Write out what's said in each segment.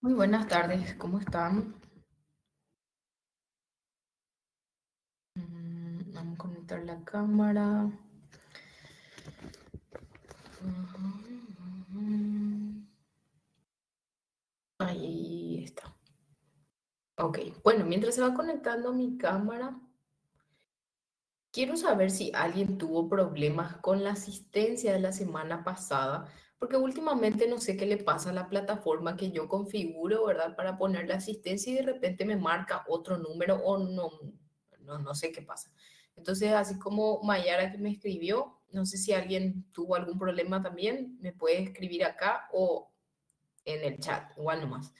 Muy buenas tardes, ¿cómo están? Vamos a conectar la cámara. Ahí está. Ok, bueno, mientras se va conectando mi cámara, quiero saber si alguien tuvo problemas con la asistencia de la semana pasada, porque últimamente no sé qué le pasa a la plataforma que yo configuro, ¿verdad? Para poner la asistencia y de repente me marca otro número o no sé qué pasa. Entonces, así como Mayara que me escribió, no sé si alguien tuvo algún problema también, me puede escribir acá o en el chat, igual nomás.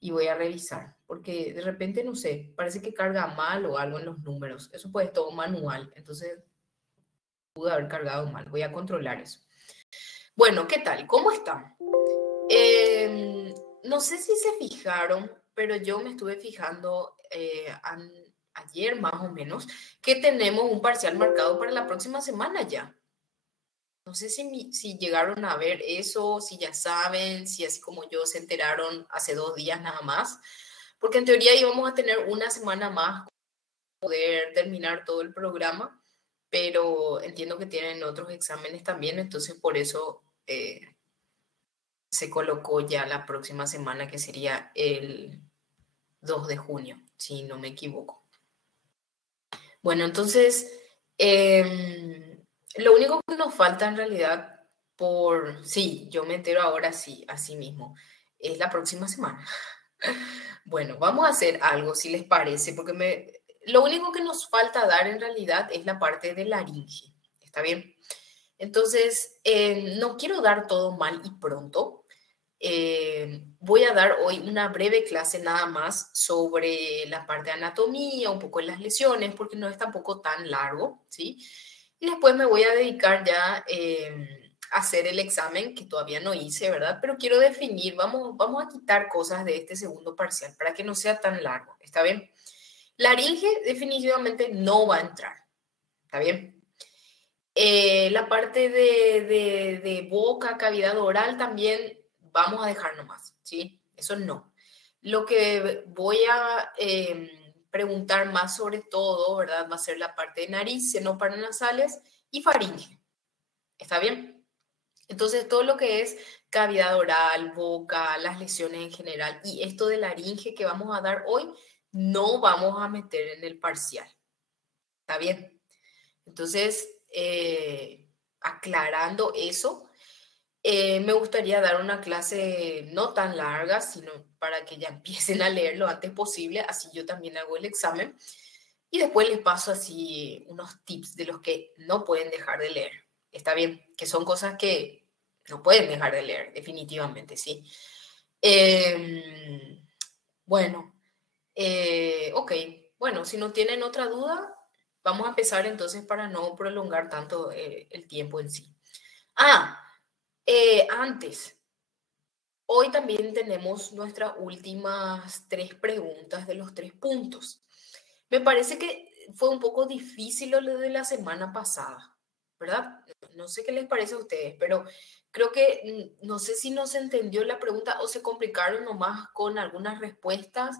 Y voy a revisar, porque de repente, no sé, parece que carga mal o algo en los números. Eso puede ser todo manual, entonces pude haber cargado mal. Voy a controlar eso. Bueno, ¿qué tal? ¿Cómo están? No sé si se fijaron, pero yo me estuve fijando ayer más o menos que tenemos un parcial marcado para la próxima semana ya. No sé si llegaron a ver eso, si ya saben, si así como yo se enteraron hace 2 días nada más, porque en teoría íbamos a tener una semana más para poder terminar todo el programa, pero entiendo que tienen otros exámenes también, entonces por eso se colocó ya la próxima semana, que sería el 2 de junio, si no me equivoco. Bueno, entonces, lo único que nos falta en realidad sí, yo me entero ahora sí, así mismo, es la próxima semana. Bueno, vamos a hacer algo, si les parece, porque lo único que nos falta dar en realidad es la parte de laringe, ¿está bien? Entonces, no quiero dar todo mal y pronto. Voy a dar hoy una breve clase nada más sobre la parte de anatomía, un poco de las lesiones, porque no es tampoco tan largo, ¿sí? Y después me voy a dedicar ya a hacer el examen, que todavía no hice, ¿verdad? Pero quiero definir, vamos a quitar cosas de este segundo parcial para que no sea tan largo, ¿está bien? Laringe definitivamente no va a entrar, ¿está bien? La parte de boca, cavidad oral también vamos a dejar nomás, ¿sí? Eso no. Lo que voy a preguntar más sobre todo, ¿verdad? Va a ser la parte de nariz, seno paranasales y faringe. ¿Está bien? Entonces, todo lo que es cavidad oral, boca, las lesiones en general y esto de laringe que vamos a dar hoy, no vamos a meter en el parcial. ¿Está bien? Entonces, aclarando eso, me gustaría dar una clase no tan larga, sino para que ya empiecen a leer lo antes posible, así yo también hago el examen y después les paso así unos tips de los que no pueden dejar de leer. Está bien, que son cosas que no pueden dejar de leer, definitivamente, sí. Eh, bueno, ok, bueno, si no tienen otra duda, vamos a empezar entonces para no prolongar tanto el tiempo en sí. Ah, antes, hoy también tenemos nuestras últimas 3 preguntas de los 3 puntos. Me parece que fue un poco difícil lo de la semana pasada, ¿verdad? No sé qué les parece a ustedes, pero creo que no sé si no se entendió la pregunta o se complicaron nomás con algunas respuestas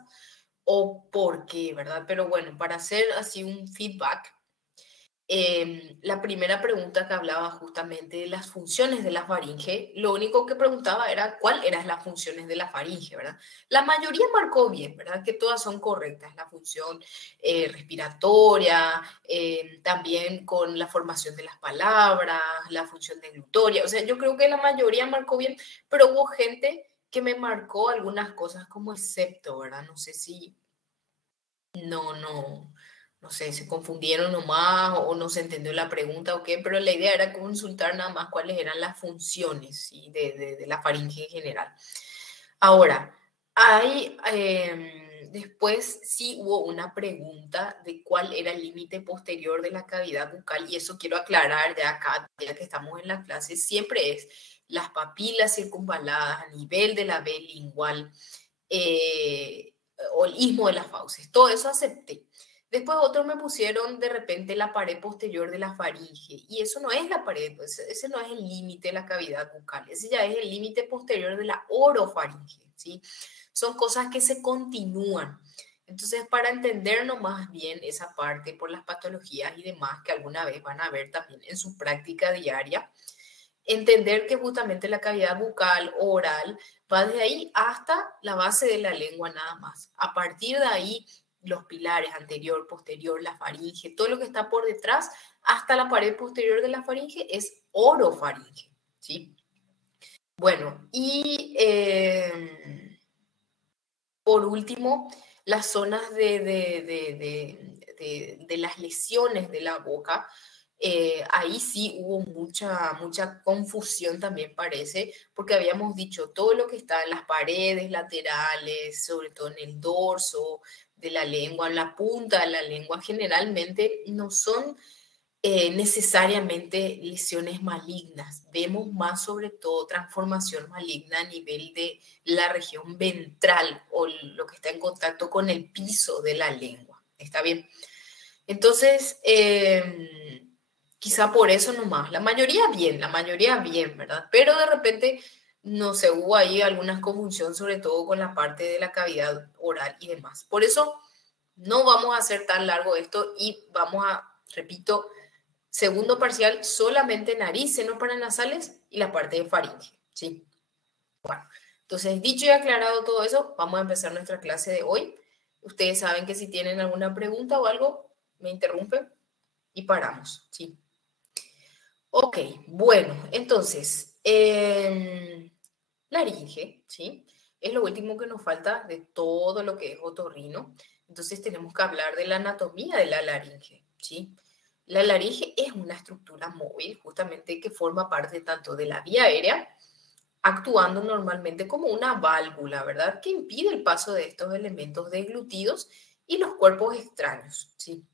o por qué, ¿verdad? Pero bueno, para hacer así un feedback, la primera pregunta que hablaba justamente de las funciones de la faringe, lo único que preguntaba era cuáles eran las funciones de la faringe, ¿verdad? La mayoría marcó bien, ¿verdad? Que todas son correctas, la función respiratoria, también con la formación de las palabras, la función deglutoria, o sea, yo creo que la mayoría marcó bien, pero hubo gente que me marcó algunas cosas como excepto, ¿verdad? No sé si no sé, se confundieron nomás o no se entendió la pregunta o qué, pero la idea era consultar nada más cuáles eran las funciones, ¿sí? de la faringe en general. Ahora, después sí hubo una pregunta de cuál era el límite posterior de la cavidad bucal y eso quiero aclarar ya acá, ya que estamos en la clase, siempre es las papilas circunvaladas a nivel de la B lingual, eh, o el istmo de las fauces, todo eso acepté. Después otros me pusieron de repente la pared posterior de la faringe y eso no es la pared, pues, ese no es el límite de la cavidad bucal, ese ya es el límite posterior de la orofaringe, ¿sí? son cosas que se continúan. Entonces, para entendernos más bien esa parte por las patologías y demás que alguna vez van a ver también en su práctica diaria, entender que justamente la cavidad bucal o oral va de ahí hasta la base de la lengua nada más. A partir de ahí, los pilares anterior, posterior, la faringe, todo lo que está por detrás hasta la pared posterior de la faringe es orofaringe, ¿sí? Bueno, y por último, las zonas de las lesiones de la boca, ahí sí hubo mucha confusión también parece, porque habíamos dicho todo lo que está en las paredes laterales, sobre todo en el dorso de la lengua, en la punta de la lengua, generalmente no son necesariamente lesiones malignas. Vemos más sobre todo transformación maligna a nivel de la región ventral o lo que está en contacto con el piso de la lengua. ¿Está bien? Entonces, quizá por eso nomás. La mayoría bien, ¿verdad? Pero de repente, no sé, hubo ahí alguna confusión, sobre todo con la parte de la cavidad oral y demás. Por eso, no vamos a hacer tan largo esto y vamos a, repito, segundo parcial, solamente nariz, senos paranasales y la parte de faringe, ¿sí? Bueno, entonces, dicho y aclarado todo eso, vamos a empezar nuestra clase de hoy. Ustedes saben que si tienen alguna pregunta o algo, me interrumpen y paramos, ¿sí? Ok, bueno, entonces, laringe, ¿sí? Es lo último que nos falta de todo lo que es otorrino. Entonces tenemos que hablar de la anatomía de la laringe, ¿sí? La laringe es una estructura móvil, justamente que forma parte tanto de la vía aérea, actuando normalmente como una válvula, ¿verdad? Que impide el paso de estos elementos deglutidos y los cuerpos extraños, ¿sí?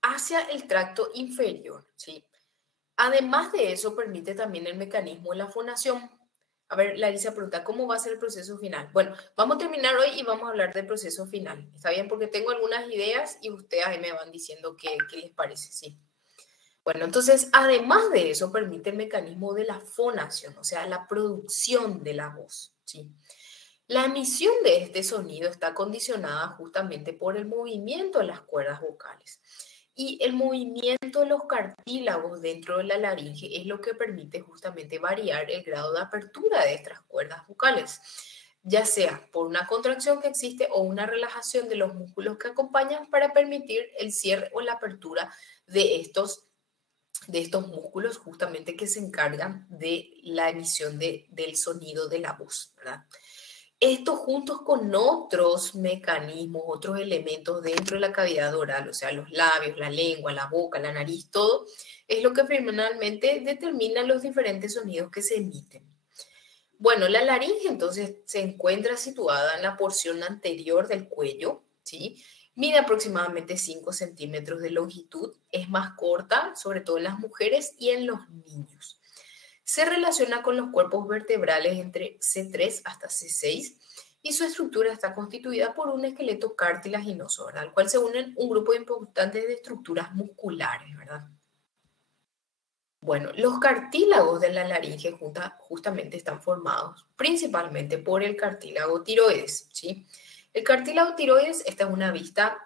Hacia el tracto inferior, ¿sí? Además de eso, permite también el mecanismo de la fonación. A ver, Larisa pregunta, ¿cómo va a ser el proceso final? Bueno, vamos a terminar hoy y vamos a hablar del proceso final. ¿Está bien? Porque tengo algunas ideas y ustedes ahí me van diciendo qué les parece, ¿sí? Bueno, entonces, además de eso, permite el mecanismo de la fonación, o sea, la producción de la voz, ¿sí? La emisión de este sonido está condicionada justamente por el movimiento de las cuerdas vocales. Y el movimiento de los cartílagos dentro de la laringe es lo que permite justamente variar el grado de apertura de estas cuerdas vocales, ya sea por una contracción que existe o una relajación de los músculos que acompañan para permitir el cierre o la apertura de estos músculos justamente que se encargan de la emisión del sonido de la voz, ¿verdad? Estos juntos con otros mecanismos, otros elementos dentro de la cavidad oral, o sea, los labios, la lengua, la boca, la nariz, todo, es lo que finalmente determina los diferentes sonidos que se emiten. Bueno, la laringe entonces se encuentra situada en la porción anterior del cuello, ¿sí? Mide aproximadamente 5 centímetros de longitud, es más corta, sobre todo en las mujeres y en los niños. Se relaciona con los cuerpos vertebrales entre C3 hasta C6 y su estructura está constituida por un esqueleto cartilaginoso, ¿verdad? Al cual se unen un grupo importante de estructuras musculares, ¿verdad? Bueno, los cartílagos de la laringe justamente están formados principalmente por el cartílago tiroides, ¿sí? El cartílago tiroides, esta es una vista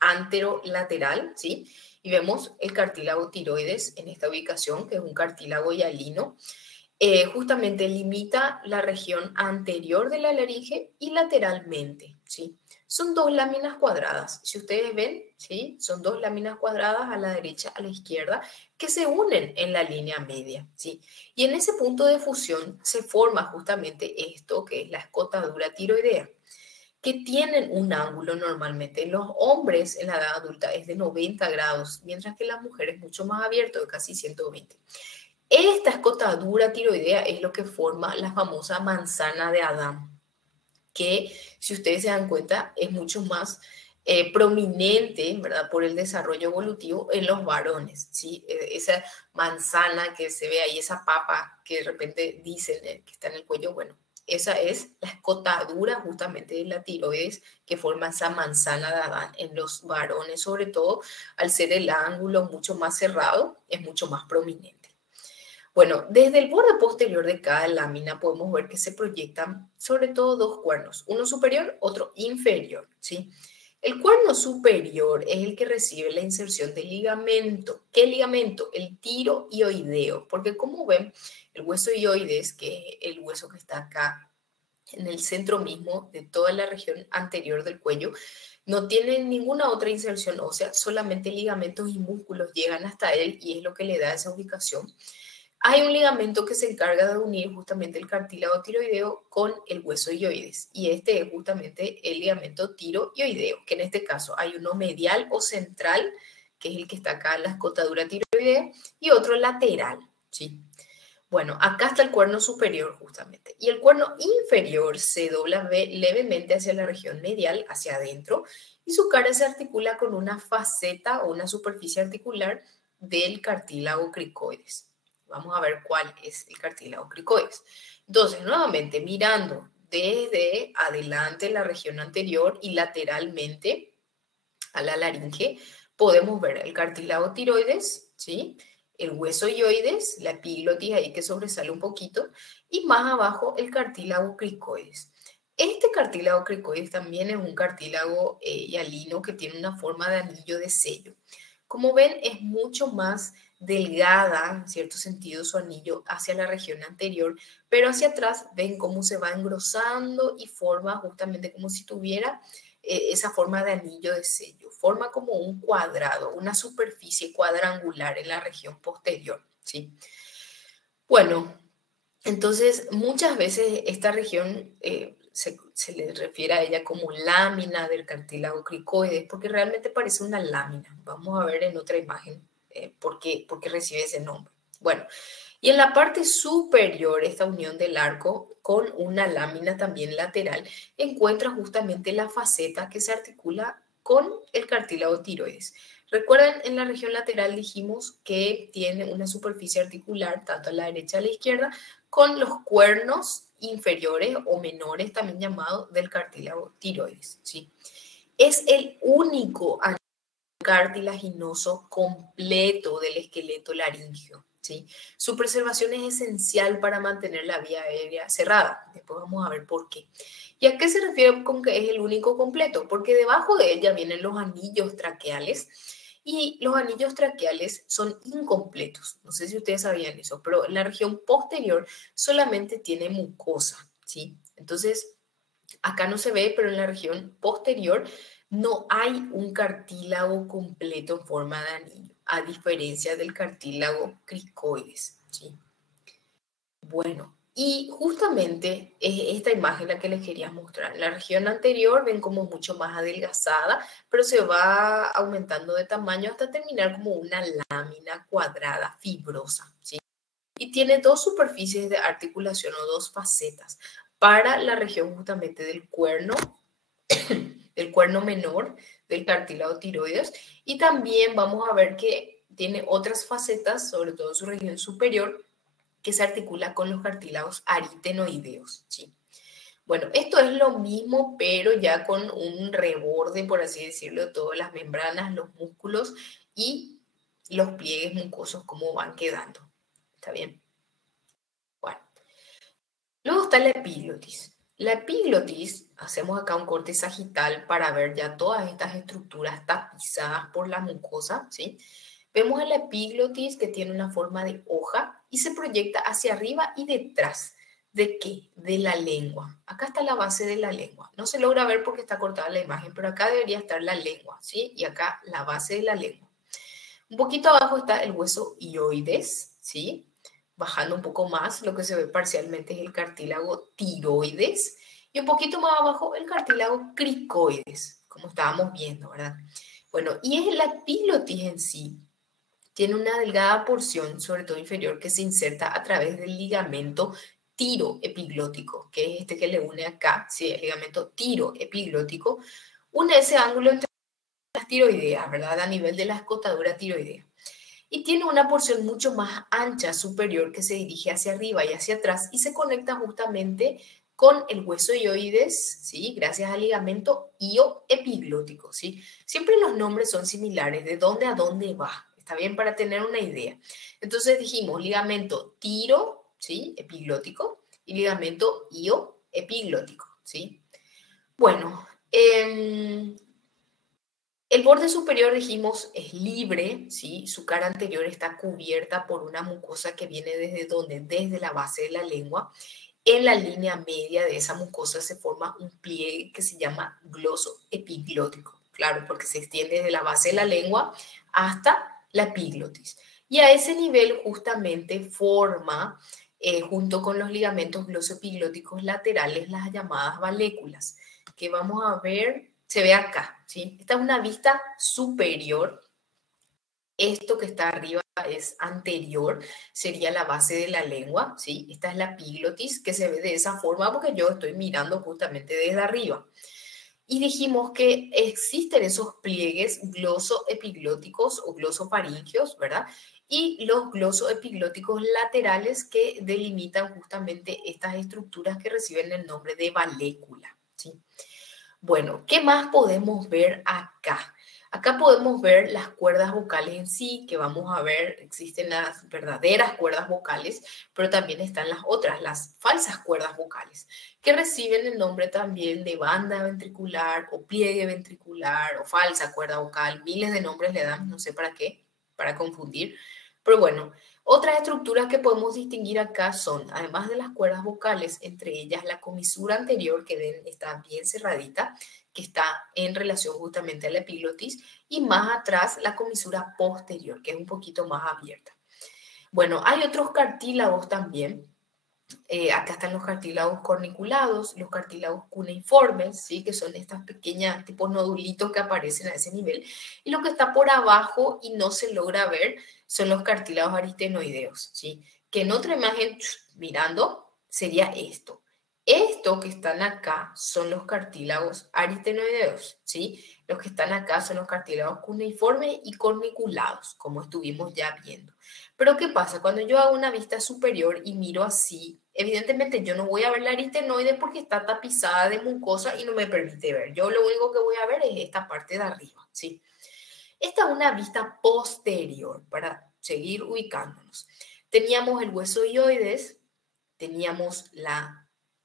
anterolateral, ¿sí? Y vemos el cartílago tiroides en esta ubicación, que es un cartílago hialino. Justamente limita la región anterior de la laringe y lateralmente, ¿sí? Son dos láminas cuadradas. Si ustedes ven, ¿sí? Son dos láminas cuadradas a la derecha, a la izquierda, que se unen en la línea media, ¿sí? Y en ese punto de fusión se forma justamente esto que es la escotadura tiroidea, que tienen un ángulo normalmente. En los hombres en la edad adulta es de 90 grados, mientras que en las mujeres mucho más abierto, de casi 120. Esta escotadura tiroidea es lo que forma la famosa manzana de Adán, que si ustedes se dan cuenta es mucho más prominente, ¿verdad? Por el desarrollo evolutivo en los varones, ¿sí? Esa manzana que se ve ahí, esa papa que de repente dicen que está en el cuello, bueno, esa es la escotadura justamente de la tiroides que forma esa manzana de Adán en los varones, sobre todo al ser el ángulo mucho más cerrado, es mucho más prominente. Bueno, desde el borde posterior de cada lámina podemos ver que se proyectan sobre todo dos cuernos, uno superior, otro inferior, ¿sí? El cuerno superior es el que recibe la inserción del ligamento. ¿Qué ligamento? El tiroideo, porque como ven, el hueso hioides, que es el hueso que está acá en el centro mismo de toda la región anterior del cuello, no tiene ninguna otra inserción ósea, solamente ligamentos y músculos llegan hasta él y es lo que le da esa ubicación. Hay un ligamento que se encarga de unir justamente el cartílago tiroideo con el hueso hioides y este es justamente el ligamento tiroideo, que en este caso hay uno medial o central, que es el que está acá en la escotadura tiroidea, y otro lateral, ¿sí? Bueno, acá está el cuerno superior justamente. Y el cuerno inferior se dobla levemente hacia la región medial, hacia adentro, y su cara se articula con una faceta o una superficie articular del cartílago cricoides. Vamos a ver cuál es el cartílago cricoides. Entonces, nuevamente, mirando desde adelante la región anterior y lateralmente a la laringe, podemos ver el cartílago tiroides, ¿sí? El hueso hioides, la epiglotis ahí que sobresale un poquito, y más abajo el cartílago cricoides. Este cartílago cricoides también es un cartílago hialino que tiene una forma de anillo de sello. Como ven, es mucho más delgada, en cierto sentido, su anillo hacia la región anterior, pero hacia atrás ven cómo se va engrosando y forma justamente como si tuviera esa forma de anillo de sello. Forma como un cuadrado, una superficie cuadrangular en la región posterior, ¿sí? Bueno, entonces muchas veces esta región se le refiere a ella como lámina del cartílago cricoides porque realmente parece una lámina. Vamos a ver en otra imagen por qué recibe ese nombre. Bueno, y en la parte superior, esta unión del arco con una lámina también lateral, encuentra justamente la faceta que se articula con el cartílago tiroides. Recuerden, en la región lateral dijimos que tiene una superficie articular, tanto a la derecha a la izquierda, con los cuernos inferiores o menores, también llamados del cartílago tiroides, ¿sí? Es el único cartilaginoso completo del esqueleto laríngeo, ¿sí? Su preservación es esencial para mantener la vía aérea cerrada. Después vamos a ver por qué. ¿Y a qué se refiere con que es el único completo? Porque debajo de ella vienen los anillos traqueales y los anillos traqueales son incompletos. No sé si ustedes sabían eso, pero la región posterior solamente tiene mucosa, ¿sí? Entonces, acá no se ve, pero en la región posterior no hay un cartílago completo en forma de anillo, a diferencia del cartílago cricoides, ¿sí? Bueno, y justamente es esta imagen la que les quería mostrar. En la región anterior ven como mucho más adelgazada, pero se va aumentando de tamaño hasta terminar como una lámina cuadrada, fibrosa, ¿sí? Y tiene dos superficies de articulación o dos facetas para la región justamente del cuerno menor, del cartílago tiroides, y también vamos a ver que tiene otras facetas, sobre todo en su región superior, que se articula con los cartílagos aritenoideos, ¿sí? Bueno, esto es lo mismo, pero ya con un reborde, por así decirlo, de todas las membranas, los músculos y los pliegues mucosos, cómo van quedando. ¿Está bien? Bueno, luego está la epiglotis. La epiglotis, hacemos acá un corte sagital para ver ya todas estas estructuras tapizadas por la mucosa, ¿sí? Vemos a la epiglotis que tiene una forma de hoja y se proyecta hacia arriba y detrás. ¿De qué? De la lengua. Acá está la base de la lengua. No se logra ver porque está cortada la imagen, pero acá debería estar la lengua, ¿sí? Y acá la base de la lengua. Un poquito abajo está el hueso hioides, ¿sí? Bajando un poco más, lo que se ve parcialmente es el cartílago tiroides. Y un poquito más abajo el cartílago cricoides, como estábamos viendo, ¿verdad? Bueno, y es la epiglotis en sí. Tiene una delgada porción, sobre todo inferior, que se inserta a través del ligamento tiroepiglótico, que es este que le une acá, ¿sí? El ligamento tiroepiglótico, une ese ángulo entre las tiroideas, ¿verdad? A nivel de la escotadura tiroidea. Y tiene una porción mucho más ancha superior que se dirige hacia arriba y hacia atrás y se conecta justamente con el hueso hioides, ¿sí? Gracias al ligamento hioepiglótico, ¿sí? Siempre los nombres son similares, de dónde a dónde va. ¿Está bien? Para tener una idea. Entonces dijimos ligamento tiro, ¿sí? Epiglótico, y ligamento io epiglótico, ¿sí? Bueno, el borde superior, dijimos, es libre, ¿sí? Su cara anterior está cubierta por una mucosa que viene desde donde, desde la base de la lengua. En la línea media de esa mucosa se forma un pliegue que se llama gloso epiglótico. Claro, porque se extiende desde la base de la lengua hasta la epiglotis. Y a ese nivel justamente forma, junto con los ligamentos glosoepiglóticos laterales, las llamadas valéculas, que vamos a ver, se ve acá, ¿sí? Esta es una vista superior. Esto que está arriba es anterior, sería la base de la lengua, ¿sí? Esta es la epiglotis, que se ve de esa forma porque yo estoy mirando justamente desde arriba. Y dijimos que existen esos pliegues glosoepiglóticos o glosofaringeos, ¿verdad? Y los glosoepiglóticos laterales que delimitan justamente estas estructuras que reciben el nombre de valécula, ¿sí? Bueno, ¿qué más podemos ver acá? Acá podemos ver las cuerdas vocales en sí, que vamos a ver, existen las verdaderas cuerdas vocales, pero también están las otras, las falsas cuerdas vocales, que reciben el nombre también de banda ventricular o pliegue ventricular o falsa cuerda vocal. Miles de nombres le dan, no sé para qué, para confundir. Pero bueno, otras estructuras que podemos distinguir acá son, además de las cuerdas vocales, entre ellas la comisura anterior, que ven está bien cerradita, que está en relación justamente a la epiglotis, y más atrás la comisura posterior, que es un poquito más abierta. Bueno, hay otros cartílagos también. Acá están los cartílagos corniculados, los cartílagos cuneiformes, ¿sí? Que son estas pequeñas tipos nodulitos que aparecen a ese nivel. Y lo que está por abajo y no se logra ver son los cartílagos aritenoideos, ¿sí? Que en otra imagen, mirando, sería esto. Esto que están acá son los cartílagos aritenoideos, ¿sí? Los que están acá son los cartílagos cuneiformes y corniculados, como estuvimos ya viendo. Pero ¿qué pasa? Cuando yo hago una vista superior y miro así, evidentemente yo no voy a ver la aritenoide porque está tapizada de mucosa y no me permite ver. Yo lo único que voy a ver es esta parte de arriba, ¿sí? Esta es una vista posterior para seguir ubicándonos. Teníamos el hueso ioides, teníamos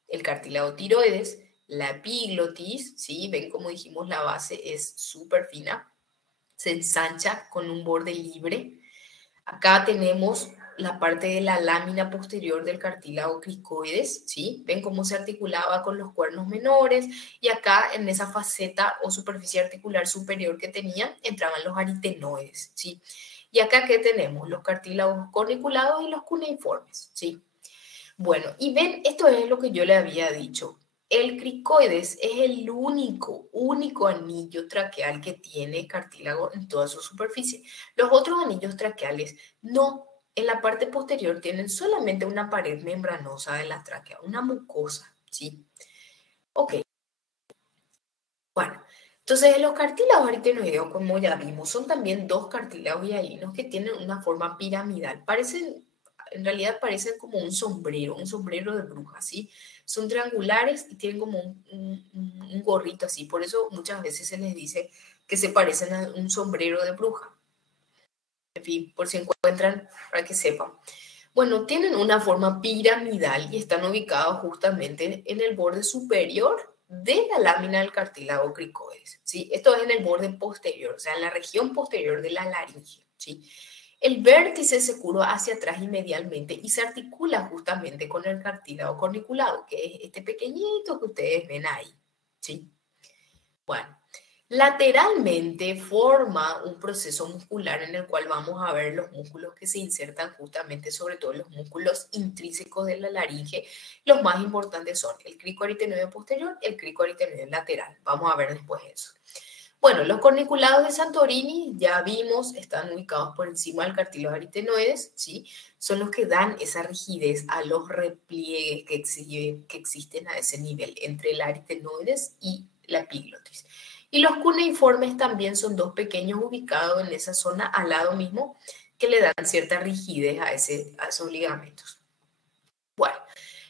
el cartílago tiroides, la epiglotis, ¿sí? Ven como dijimos, la base es súper fina, se ensancha con un borde libre. Acá tenemos la parte de la lámina posterior del cartílago cricoides, ¿sí? Ven cómo se articulaba con los cuernos menores y acá en esa faceta o superficie articular superior que tenía entraban los aritenoides, ¿sí? Y acá, ¿qué tenemos? Los cartílagos corniculados y los cuneiformes, ¿sí? Bueno, y ven, esto es lo que yo le había dicho. El cricoides es el único anillo traqueal que tiene cartílago en toda su superficie. Los otros anillos traqueales no, en la parte posterior tienen solamente una pared membranosa de la tráquea, una mucosa, ¿sí? Ok, bueno, entonces los cartílagos aritenoideos, como ya vimos, son también dos cartílagos hialinos que tienen una forma piramidal. En realidad parecen como un sombrero de bruja, ¿sí? Son triangulares y tienen como un gorrito así. Por eso muchas veces se les dice que se parecen a un sombrero de bruja. En fin, por si encuentran, para que sepan. Bueno, tienen una forma piramidal y están ubicados justamente en el borde superior de la lámina del cartílago cricoides, ¿sí? Esto es en el borde posterior, o sea, en la región posterior de la laringe, ¿sí? El vértice se curva hacia atrás y medialmente y se articula justamente con el cartílago corniculado, que es este pequeñito que ustedes ven ahí, ¿sí? Bueno, lateralmente forma un proceso muscular en el cual vamos a ver los músculos que se insertan justamente, sobre todo los músculos intrínsecos de la laringe. Los más importantes son el cricoaritenoide posterior y el cricoaritenoide lateral. Vamos a ver después eso. Bueno, los corniculados de Santorini, ya vimos, están ubicados por encima del cartílago aritenoides, ¿sí? Son los que dan esa rigidez a los repliegues que existen a ese nivel entre el aritenoides y la epiglotis. Y los cuneiformes también son dos pequeños ubicados en esa zona al lado mismo que le dan cierta rigidez a esos ligamentos. Bueno,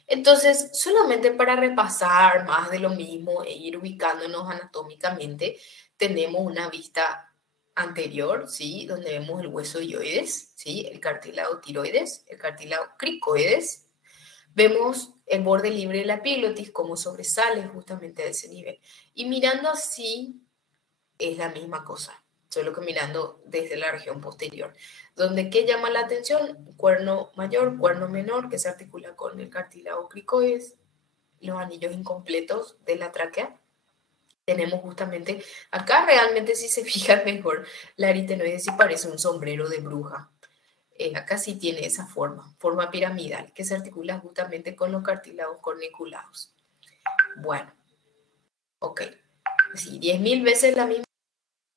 entonces, solamente para repasar más de lo mismo e ir ubicándonos anatómicamente, tenemos una vista anterior, ¿sí? Donde vemos el hueso hioides, ¿sí? El cartílago tiroides, el cartílago cricoides. Vemos el borde libre de la epiglotis como sobresale justamente a ese nivel. Y mirando así es la misma cosa, solo que mirando desde la región posterior. Donde, ¿qué llama la atención? Cuerno mayor, cuerno menor, que se articula con el cartílago cricoides, los anillos incompletos de la tráquea. Tenemos justamente, acá realmente si se fijan mejor, la aritenoides sí parece un sombrero de bruja. Acá sí tiene esa forma piramidal, que se articula justamente con los cartílagos corniculados. Bueno, ok. Sí, 10.000 veces la misma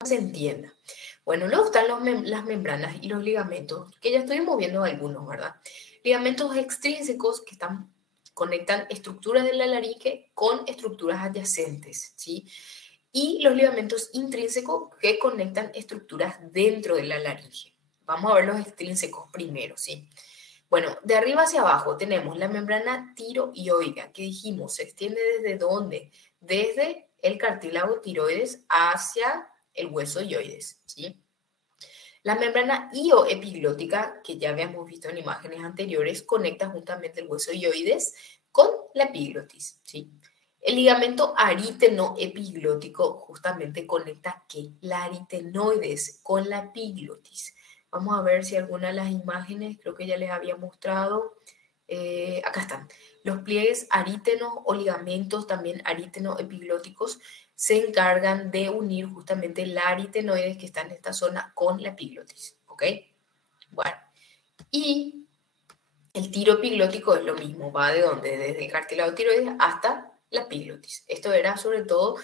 se entienda. Bueno, luego están las membranas y los ligamentos, que ya estoy moviendo algunos, ¿verdad? Ligamentos extrínsecos que conectan estructuras de la laringe con estructuras adyacentes, ¿sí? Y los ligamentos intrínsecos que conectan estructuras dentro de la laringe. Vamos a ver los extrínsecos primero, ¿sí? Bueno, de arriba hacia abajo tenemos la membrana tiroidea, que dijimos, se extiende desde dónde? Desde el cartílago tiroides hacia el hueso hioides, ¿sí? La membrana ioepiglótica, que ya habíamos visto en imágenes anteriores, conecta justamente el hueso hioides con la epiglotis, ¿sí? El ligamento ariteno-epiglótico justamente conecta ¿qué? La aritenoides con la epiglotis. Vamos a ver si alguna de las imágenes, creo que ya les había mostrado. Acá están. Los pliegues arítenos o ligamentos también ariteno-epiglóticos se encargan de unir justamente la aritenoides que está en esta zona con la epiglotis. ¿Ok? Bueno, y el tiro epiglótico es lo mismo, va de donde, desde el cartílago tiroides hasta la epiglotis. Esto era sobre todo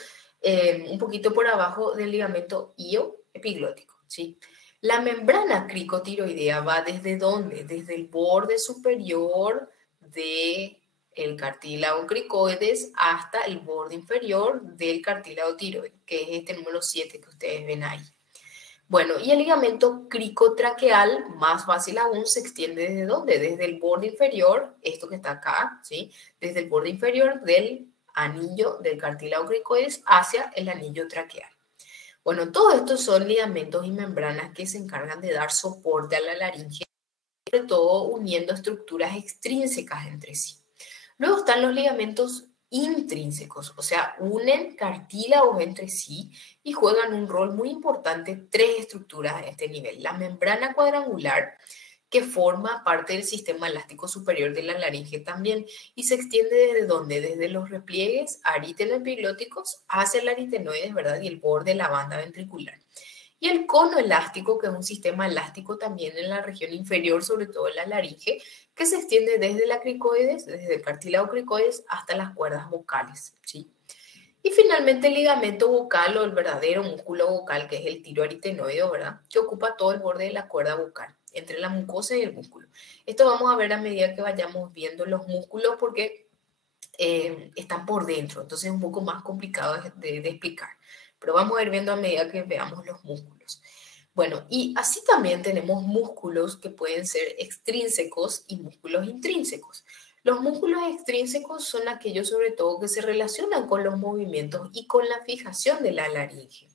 un poquito por abajo del ligamento ioepiglótico, ¿sí? La membrana cricotiroidea va desde dónde? Desde el borde superior del cartílago cricoides hasta el borde inferior del cartílago tiroides, que es este número 7 que ustedes ven ahí. Bueno, y el ligamento cricotraqueal, más fácil aún, se extiende ¿desde dónde? Desde el borde inferior, esto que está acá, ¿sí? Desde el borde inferior del anillo del cartílago cricoides hacia el anillo traqueal. Bueno, todos estos son ligamentos y membranas que se encargan de dar soporte a la laringe, sobre todo uniendo estructuras extrínsecas entre sí. Luego están los ligamentos intrínsecos, o sea, unen cartílagos entre sí y juegan un rol muy importante tres estructuras a este nivel. La membrana cuadrangular, que forma parte del sistema elástico superior de la laringe también, y se extiende desde dónde? Desde los repliegues aritenoepiglóticos hacia el aritenoides, ¿verdad? Y el borde de la banda ventricular. Y el cono elástico, que es un sistema elástico también en la región inferior, sobre todo en la laringe, que se extiende desde la cricoides, desde el cartílago cricoides hasta las cuerdas vocales, ¿sí? Y finalmente el ligamento vocal o el verdadero músculo vocal, que es el tiro aritenoideo, ¿verdad? Que ocupa todo el borde de la cuerda vocal, entre la mucosa y el músculo. Esto vamos a ver a medida que vayamos viendo los músculos porque están por dentro, entonces es un poco más complicado de explicar. Pero vamos a ir viendo a medida que veamos los músculos. Bueno, y así también tenemos músculos que pueden ser extrínsecos y músculos intrínsecos. Los músculos extrínsecos son aquellos sobre todo que se relacionan con los movimientos y con la fijación de la laringe.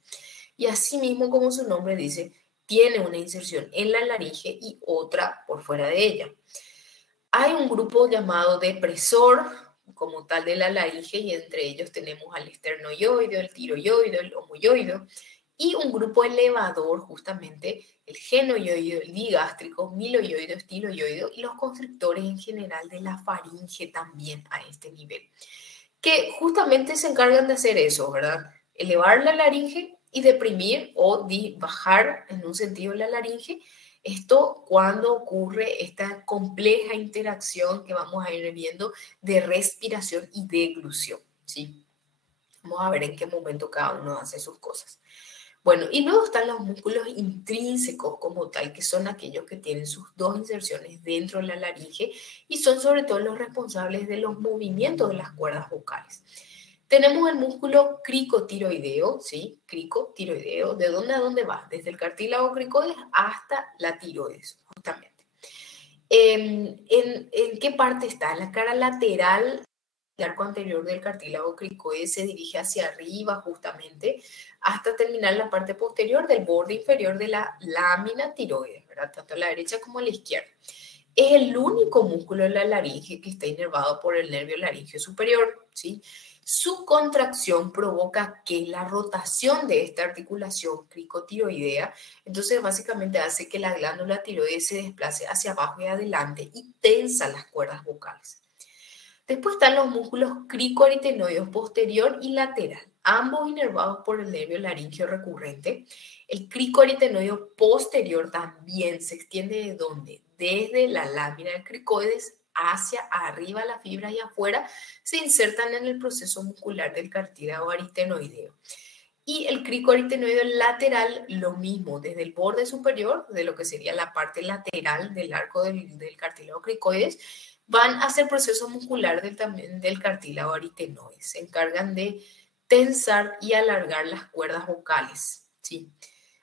Y asimismo, como su nombre dice, tiene una inserción en la laringe y otra por fuera de ella. Hay un grupo llamado depresor como tal de la laringe y entre ellos tenemos al esternoioideo, el tiroioideo, el homoioideo y un grupo elevador justamente el genoioideo, el digástrico, miloioideo, estiloioideo y los constrictores en general de la faringe también a este nivel, que justamente se encargan de hacer eso, ¿verdad? Elevar la laringe y deprimir o bajar en un sentido la laringe. Esto cuando ocurre esta compleja interacción que vamos a ir viendo de respiración y deglución, ¿sí? Vamos a ver en qué momento cada uno hace sus cosas. Bueno, y luego están los músculos intrínsecos como tal, que son aquellos que tienen sus dos inserciones dentro de la laringe y son sobre todo los responsables de los movimientos de las cuerdas vocales. Tenemos el músculo cricotiroideo, ¿sí? Cricotiroideo, ¿de dónde a dónde va? Desde el cartílago cricoides hasta la tiroides, justamente. ¿En qué parte está? En la cara lateral el arco anterior del cartílago cricoide se dirige hacia arriba justamente hasta terminar la parte posterior del borde inferior de la lámina tiroides, ¿verdad? Tanto a la derecha como a la izquierda. Es el único músculo de la laringe que está inervado por el nervio laríngeo superior, ¿sí? Su contracción provoca que la rotación de esta articulación cricotiroidea, entonces básicamente hace que la glándula tiroides se desplace hacia abajo y adelante y tensa las cuerdas vocales. Después están los músculos cricoaritenoides posterior y lateral, ambos inervados por el nervio laríngeo recurrente. El cricoaritenoide posterior también se extiende ¿de dónde? Desde la lámina del cricoides hacia arriba la fibra y afuera se insertan en el proceso muscular del cartílago aritenoideo. Y el cricoaritenoide lateral, lo mismo, desde el borde superior, de lo que sería la parte lateral del arco del cartílago cricoides, van a hacer proceso muscular del cartílago aritenoide. Se encargan de tensar y alargar las cuerdas vocales, ¿sí?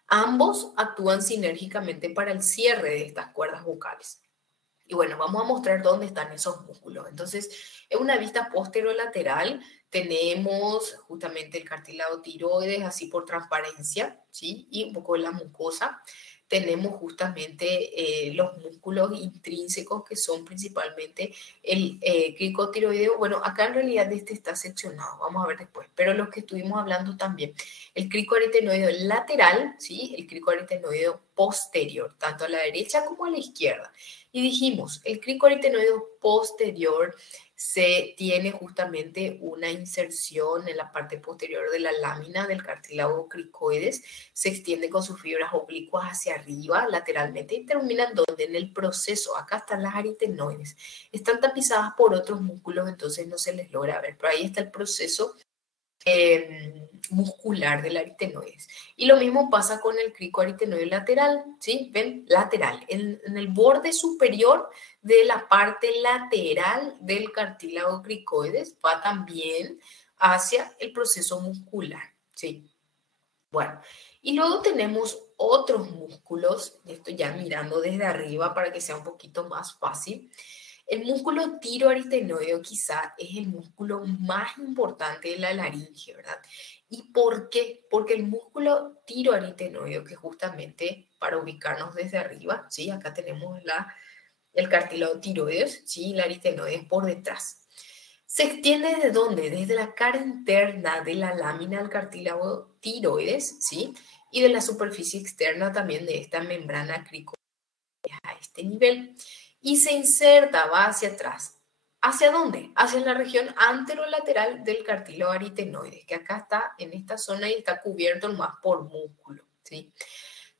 Ambos actúan sinérgicamente para el cierre de estas cuerdas vocales. Y bueno, vamos a mostrar dónde están esos músculos. Entonces, en una vista posterolateral tenemos justamente el cartílago tiroides, así por transparencia, ¿sí? Y un poco de la mucosa. Tenemos justamente los músculos intrínsecos que son principalmente el cricotiroideo. Bueno, acá en realidad este está seccionado, vamos a ver después, pero los que estuvimos hablando también. El cricoaritenoideo lateral, ¿sí? El cricoaritenoideo posterior, tanto a la derecha como a la izquierda. Y dijimos, el cricoaritenoide posterior se tiene justamente una inserción en la parte posterior de la lámina del cartílago cricoides, se extiende con sus fibras oblicuas hacia arriba lateralmente y terminan donde en el proceso, acá están las aritenoides, están tapizadas por otros músculos, entonces no se les logra ver, pero ahí está el proceso muscular del aritenoides. Y lo mismo pasa con el cricoaritenoide lateral, ¿sí? ¿Ven? Lateral, en el borde superior de la parte lateral del cartílago cricoides va también hacia el proceso muscular, ¿sí? Bueno, y luego tenemos otros músculos, esto ya mirando desde arriba para que sea un poquito más fácil. El músculo tiroaritenoideo quizá es el músculo más importante de la laringe, ¿verdad? ¿Y por qué? Porque el músculo tiroaritenoideo, que justamente para ubicarnos desde arriba, ¿sí? Acá tenemos el cartílago tiroides, ¿sí? La aritenoides por detrás. Se extiende ¿de dónde? Desde la cara interna de la lámina del cartílago tiroides, ¿sí? Y de la superficie externa también de esta membrana cricoidea a este nivel. Y se inserta, va hacia atrás. ¿Hacia dónde? Hacia la región anterolateral del cartílago aritenoides, que acá está en esta zona y está cubierto más por músculo, ¿sí?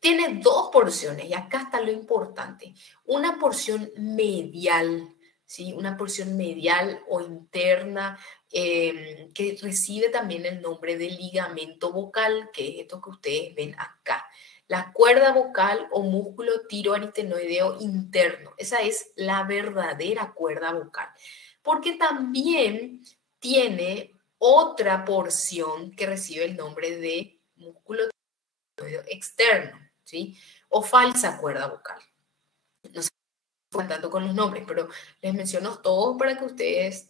Tiene dos porciones y acá está lo importante. Una porción medial, ¿sí? Una porción medial o interna que recibe también el nombre de ligamento vocal, que es esto que ustedes ven acá. La cuerda vocal o músculo tiroaritenoideo interno. Esa es la verdadera cuerda vocal. Porque también tiene otra porción que recibe el nombre de músculo externo, ¿sí? O falsa cuerda vocal. No sé tanto con los nombres, pero les menciono todos para que ustedes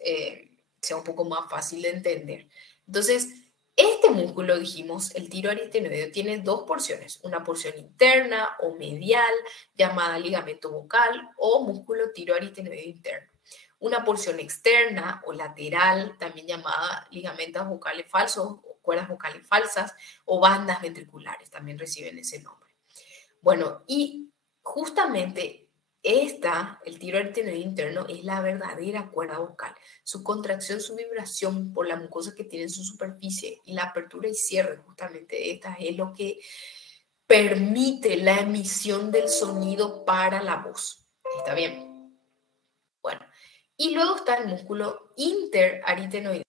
sea un poco más fácil de entender. Entonces, este músculo, dijimos, el tiroaritenoideo, tiene dos porciones, una porción interna o medial llamada ligamento vocal o músculo tiroaritenoideo interno. Una porción externa o lateral, también llamada ligamentos vocales falsos o cuerdas vocales falsas o bandas ventriculares, también reciben ese nombre. Bueno, y justamente el tiroaritenoide interno es la verdadera cuerda vocal. Su contracción, su vibración por la mucosa que tiene en su superficie y la apertura y cierre justamente de esta es lo que permite la emisión del sonido para la voz. ¿Está bien? Bueno, y luego está el músculo interaritenoide,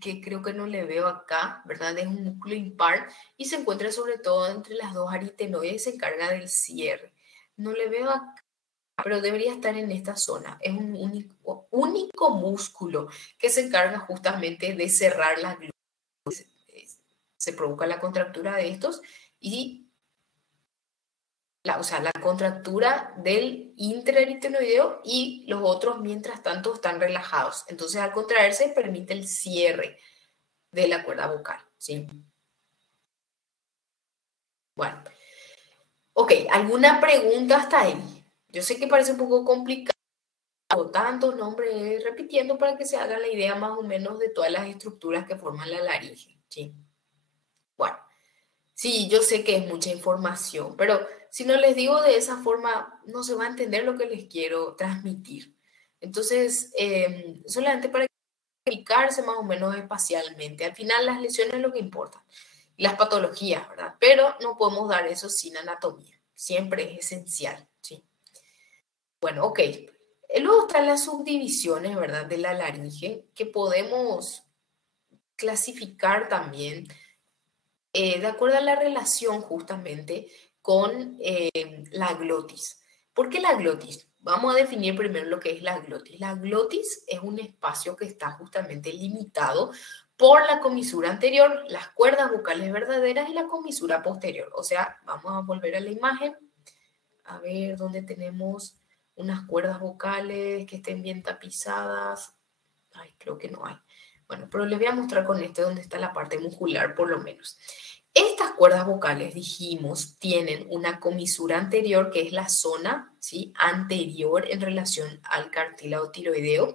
que creo que no le veo acá, ¿verdad? Es un músculo impar y se encuentra sobre todo entre las dos aritenoides y se encarga del cierre. No le veo acá, pero debería estar en esta zona. Es un único músculo que se encarga justamente de cerrar las glúteas. Se provoca la contractura de estos y o sea, la contractura del interaritenoideo y los otros, mientras tanto, están relajados. Entonces, al contraerse, permite el cierre de la cuerda vocal, ¿sí? Bueno, ok, ¿alguna pregunta hasta ahí? Yo sé que parece un poco complicado, tantos nombres repitiendo para que se haga la idea más o menos de todas las estructuras que forman la laringe, ¿sí? Bueno, sí, yo sé que es mucha información, pero si no les digo de esa forma, no se va a entender lo que les quiero transmitir. Entonces, solamente para explicarse más o menos espacialmente. Al final, las lesiones es lo que importa, las patologías, ¿verdad? Pero no podemos dar eso sin anatomía. Siempre es esencial, ¿sí? Bueno, ok. Luego están las subdivisiones, ¿verdad? De la laringe que podemos clasificar también de acuerdo a la relación justamente con la glotis. ¿Por qué la glotis? Vamos a definir primero lo que es la glotis. La glotis es un espacio que está justamente limitado por la comisura anterior, las cuerdas vocales verdaderas y la comisura posterior. O sea, vamos a volver a la imagen, a ver dónde tenemos unas cuerdas vocales que estén bien tapizadas. Ay, creo que no hay. Bueno, pero les voy a mostrar con este donde está la parte muscular por lo menos. Estas cuerdas vocales, dijimos, tienen una comisura anterior, que es la zona, ¿sí?, anterior en relación al cartílago tiroideo,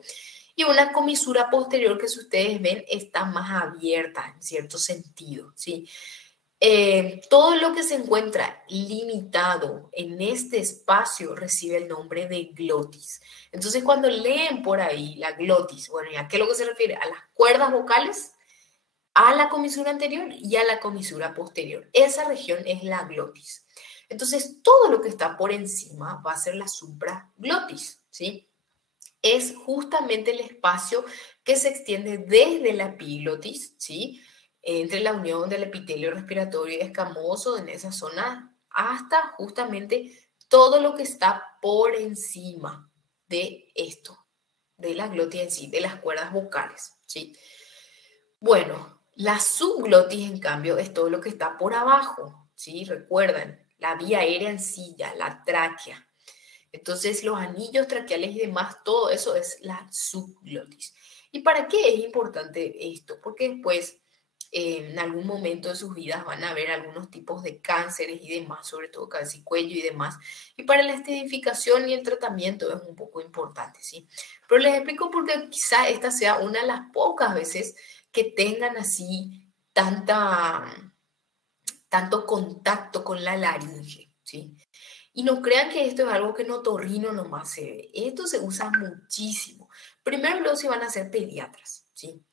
y una comisura posterior que, si ustedes ven, está más abierta en cierto sentido, ¿sí? Todo lo que se encuentra limitado en este espacio recibe el nombre de glotis. Entonces, cuando leen por ahí la glotis, bueno, ¿y a qué es lo que se refiere? A las cuerdas vocales, a la comisura anterior y a la comisura posterior. Esa región es la glotis. Entonces, todo lo que está por encima va a ser la supraglotis, ¿sí? Es justamente el espacio que se extiende desde la epiglotis, ¿sí?, entre la unión del epitelio respiratorio y escamoso en esa zona, hasta justamente todo lo que está por encima de esto, de la glotis en sí, de las cuerdas vocales, ¿sí? Bueno, la subglotis, en cambio, es todo lo que está por abajo, ¿sí? Recuerdan, la vía aérea en sí, ya, la tráquea. Entonces, los anillos traqueales y demás, todo eso es la subglotis. ¿Y para qué es importante esto? Porque después, en algún momento de sus vidas, van a haber algunos tipos de cánceres y demás, sobre todo cabeza y cuello y demás. Y para la estadificación y el tratamiento es un poco importante, ¿sí? Pero les explico porque quizá esta sea una de las pocas veces que tengan así tanto contacto con la laringe, ¿sí? Y no crean que esto es algo que en otorrino nomás se ve. Esto se usa muchísimo. Primero, luego se van a hacer pediatras, ¿sí?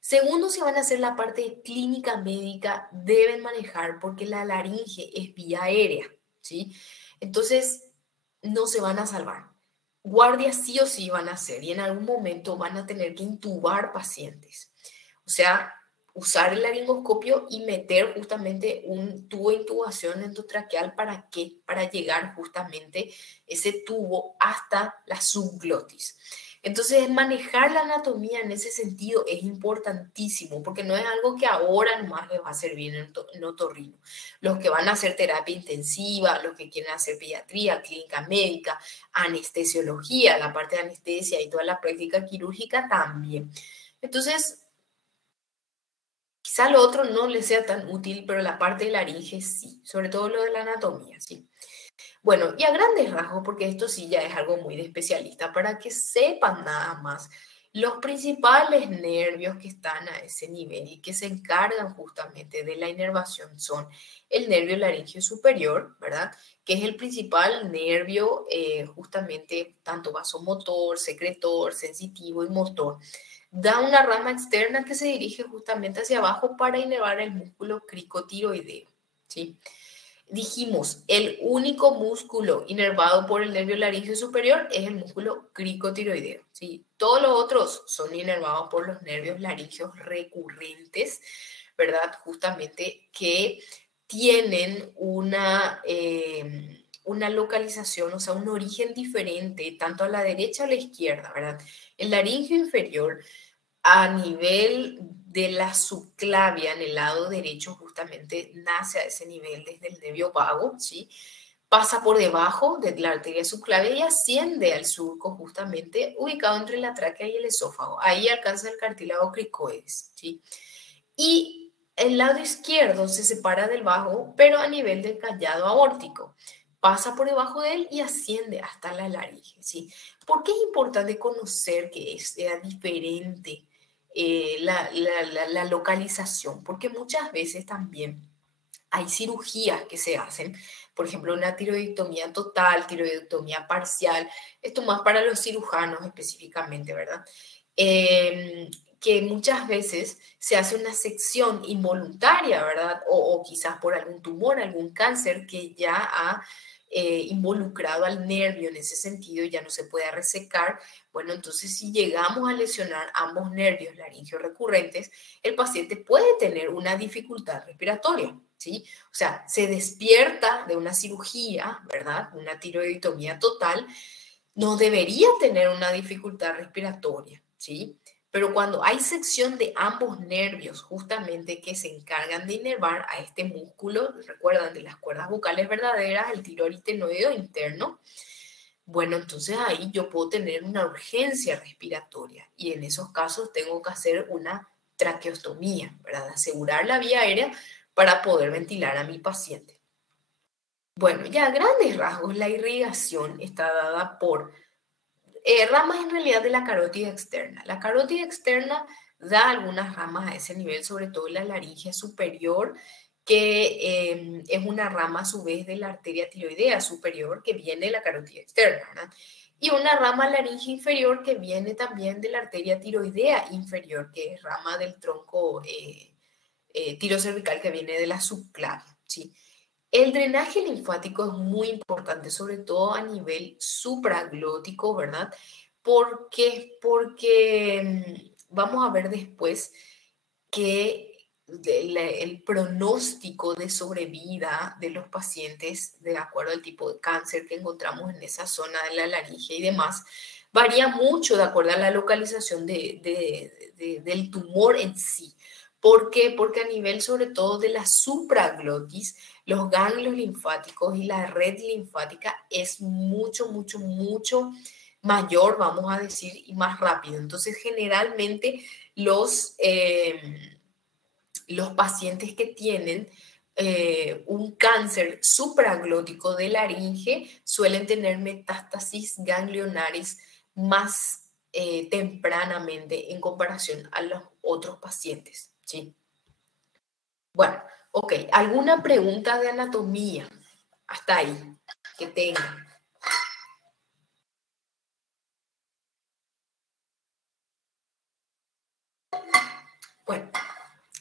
Segundo, si van a hacer la parte de clínica médica, deben manejar porque la laringe es vía aérea, ¿sí? Entonces, no se van a salvar. Guardias sí o sí van a hacer y en algún momento van a tener que intubar pacientes. O sea, usar el laringoscopio y meter justamente un tubo de intubación endotraqueal. ¿Para qué? Para llegar justamente ese tubo hasta la subglotis. Entonces, manejar la anatomía en ese sentido es importantísimo, porque no es algo que ahora nomás les va a servir en otorrino. Los que van a hacer terapia intensiva, los que quieren hacer pediatría, clínica médica, anestesiología, la parte de anestesia y toda la práctica quirúrgica también. Entonces, quizá lo otro no les sea tan útil, pero la parte de laringe sí, sobre todo lo de la anatomía, sí. Bueno, y a grandes rasgos, porque esto sí ya es algo muy de especialista, para que sepan nada más, los principales nervios que están a ese nivel y que se encargan justamente de la inervación son el nervio laringeo superior, ¿verdad? Que es el principal nervio justamente tanto vasomotor, secretor, sensitivo y motor. Da una rama externa que se dirige justamente hacia abajo para inervar el músculo cricotiroideo, ¿sí? Dijimos, el único músculo inervado por el nervio laringeo superior es el músculo cricotiroideo, ¿sí? Todos los otros son inervados por los nervios laríngeos recurrentes, ¿verdad? Justamente que tienen una localización, o sea, un origen diferente, tanto a la derecha o a la izquierda, ¿verdad? El laringeo inferior a nivel de la subclavia en el lado derecho justamente nace a ese nivel desde el nervio vago, ¿sí? pasa por debajo de la arteria subclavia y asciende al surco justamente ubicado entre la tráquea y el esófago. Ahí alcanza el cartílago cricoides, ¿sí? Y el lado izquierdo se separa del bajo, pero a nivel del callado aórtico. Pasa por debajo de él y asciende hasta la laringe, ¿sí? ¿Por qué es importante conocer que sea diferente la localización? Porque muchas veces también hay cirugías que se hacen, por ejemplo, una tiroidectomía total, tiroidectomía parcial, esto más para los cirujanos específicamente, ¿verdad? Que muchas veces se hace una sección involuntaria, ¿verdad? O quizás por algún tumor, algún cáncer que ya ha involucrado al nervio en ese sentido, ya no se puede resecar. Bueno, entonces si llegamos a lesionar ambos nervios laringeos recurrentes, el paciente puede tener una dificultad respiratoria, ¿sí? O sea, se despierta de una cirugía, ¿verdad? Una tiroidectomía total, no debería tener una dificultad respiratoria, ¿sí? Pero cuando hay sección de ambos nervios, justamente que se encargan de inervar a este músculo, recuerdan de las cuerdas vocales verdaderas, el tiroaritenoideo interno, bueno, entonces ahí yo puedo tener una urgencia respiratoria y en esos casos tengo que hacer una traqueostomía, ¿verdad? Asegurar la vía aérea para poder ventilar a mi paciente. Bueno, ya a grandes rasgos, la irrigación está dada por ramas en realidad de la carótida externa. La carótida externa da algunas ramas a ese nivel, sobre todo la laringe superior, que es una rama a su vez de la arteria tiroidea superior que viene de la carótida externa, ¿verdad? Y una rama laringe inferior que viene también de la arteria tiroidea inferior, que es rama del tronco tirocervical que viene de la subclavia, ¿sí? El drenaje linfático es muy importante, sobre todo a nivel supraglótico, ¿verdad? ¿Por qué? Porque vamos a ver después que el pronóstico de sobrevida de los pacientes, de acuerdo al tipo de cáncer que encontramos en esa zona de la laringe y demás, varía mucho de acuerdo a la localización del tumor en sí. ¿Por qué? Porque a nivel sobre todo de la supraglotis, los ganglios linfáticos y la red linfática es mucho, mucho, mucho mayor, vamos a decir, y más rápido. Entonces, generalmente los pacientes que tienen un cáncer supraglótico de laringe suelen tener metástasis ganglionares más tempranamente en comparación a los otros pacientes, ¿sí? Bueno, ok. ¿Alguna pregunta de anatomía? Hasta ahí, que tenga. Bueno,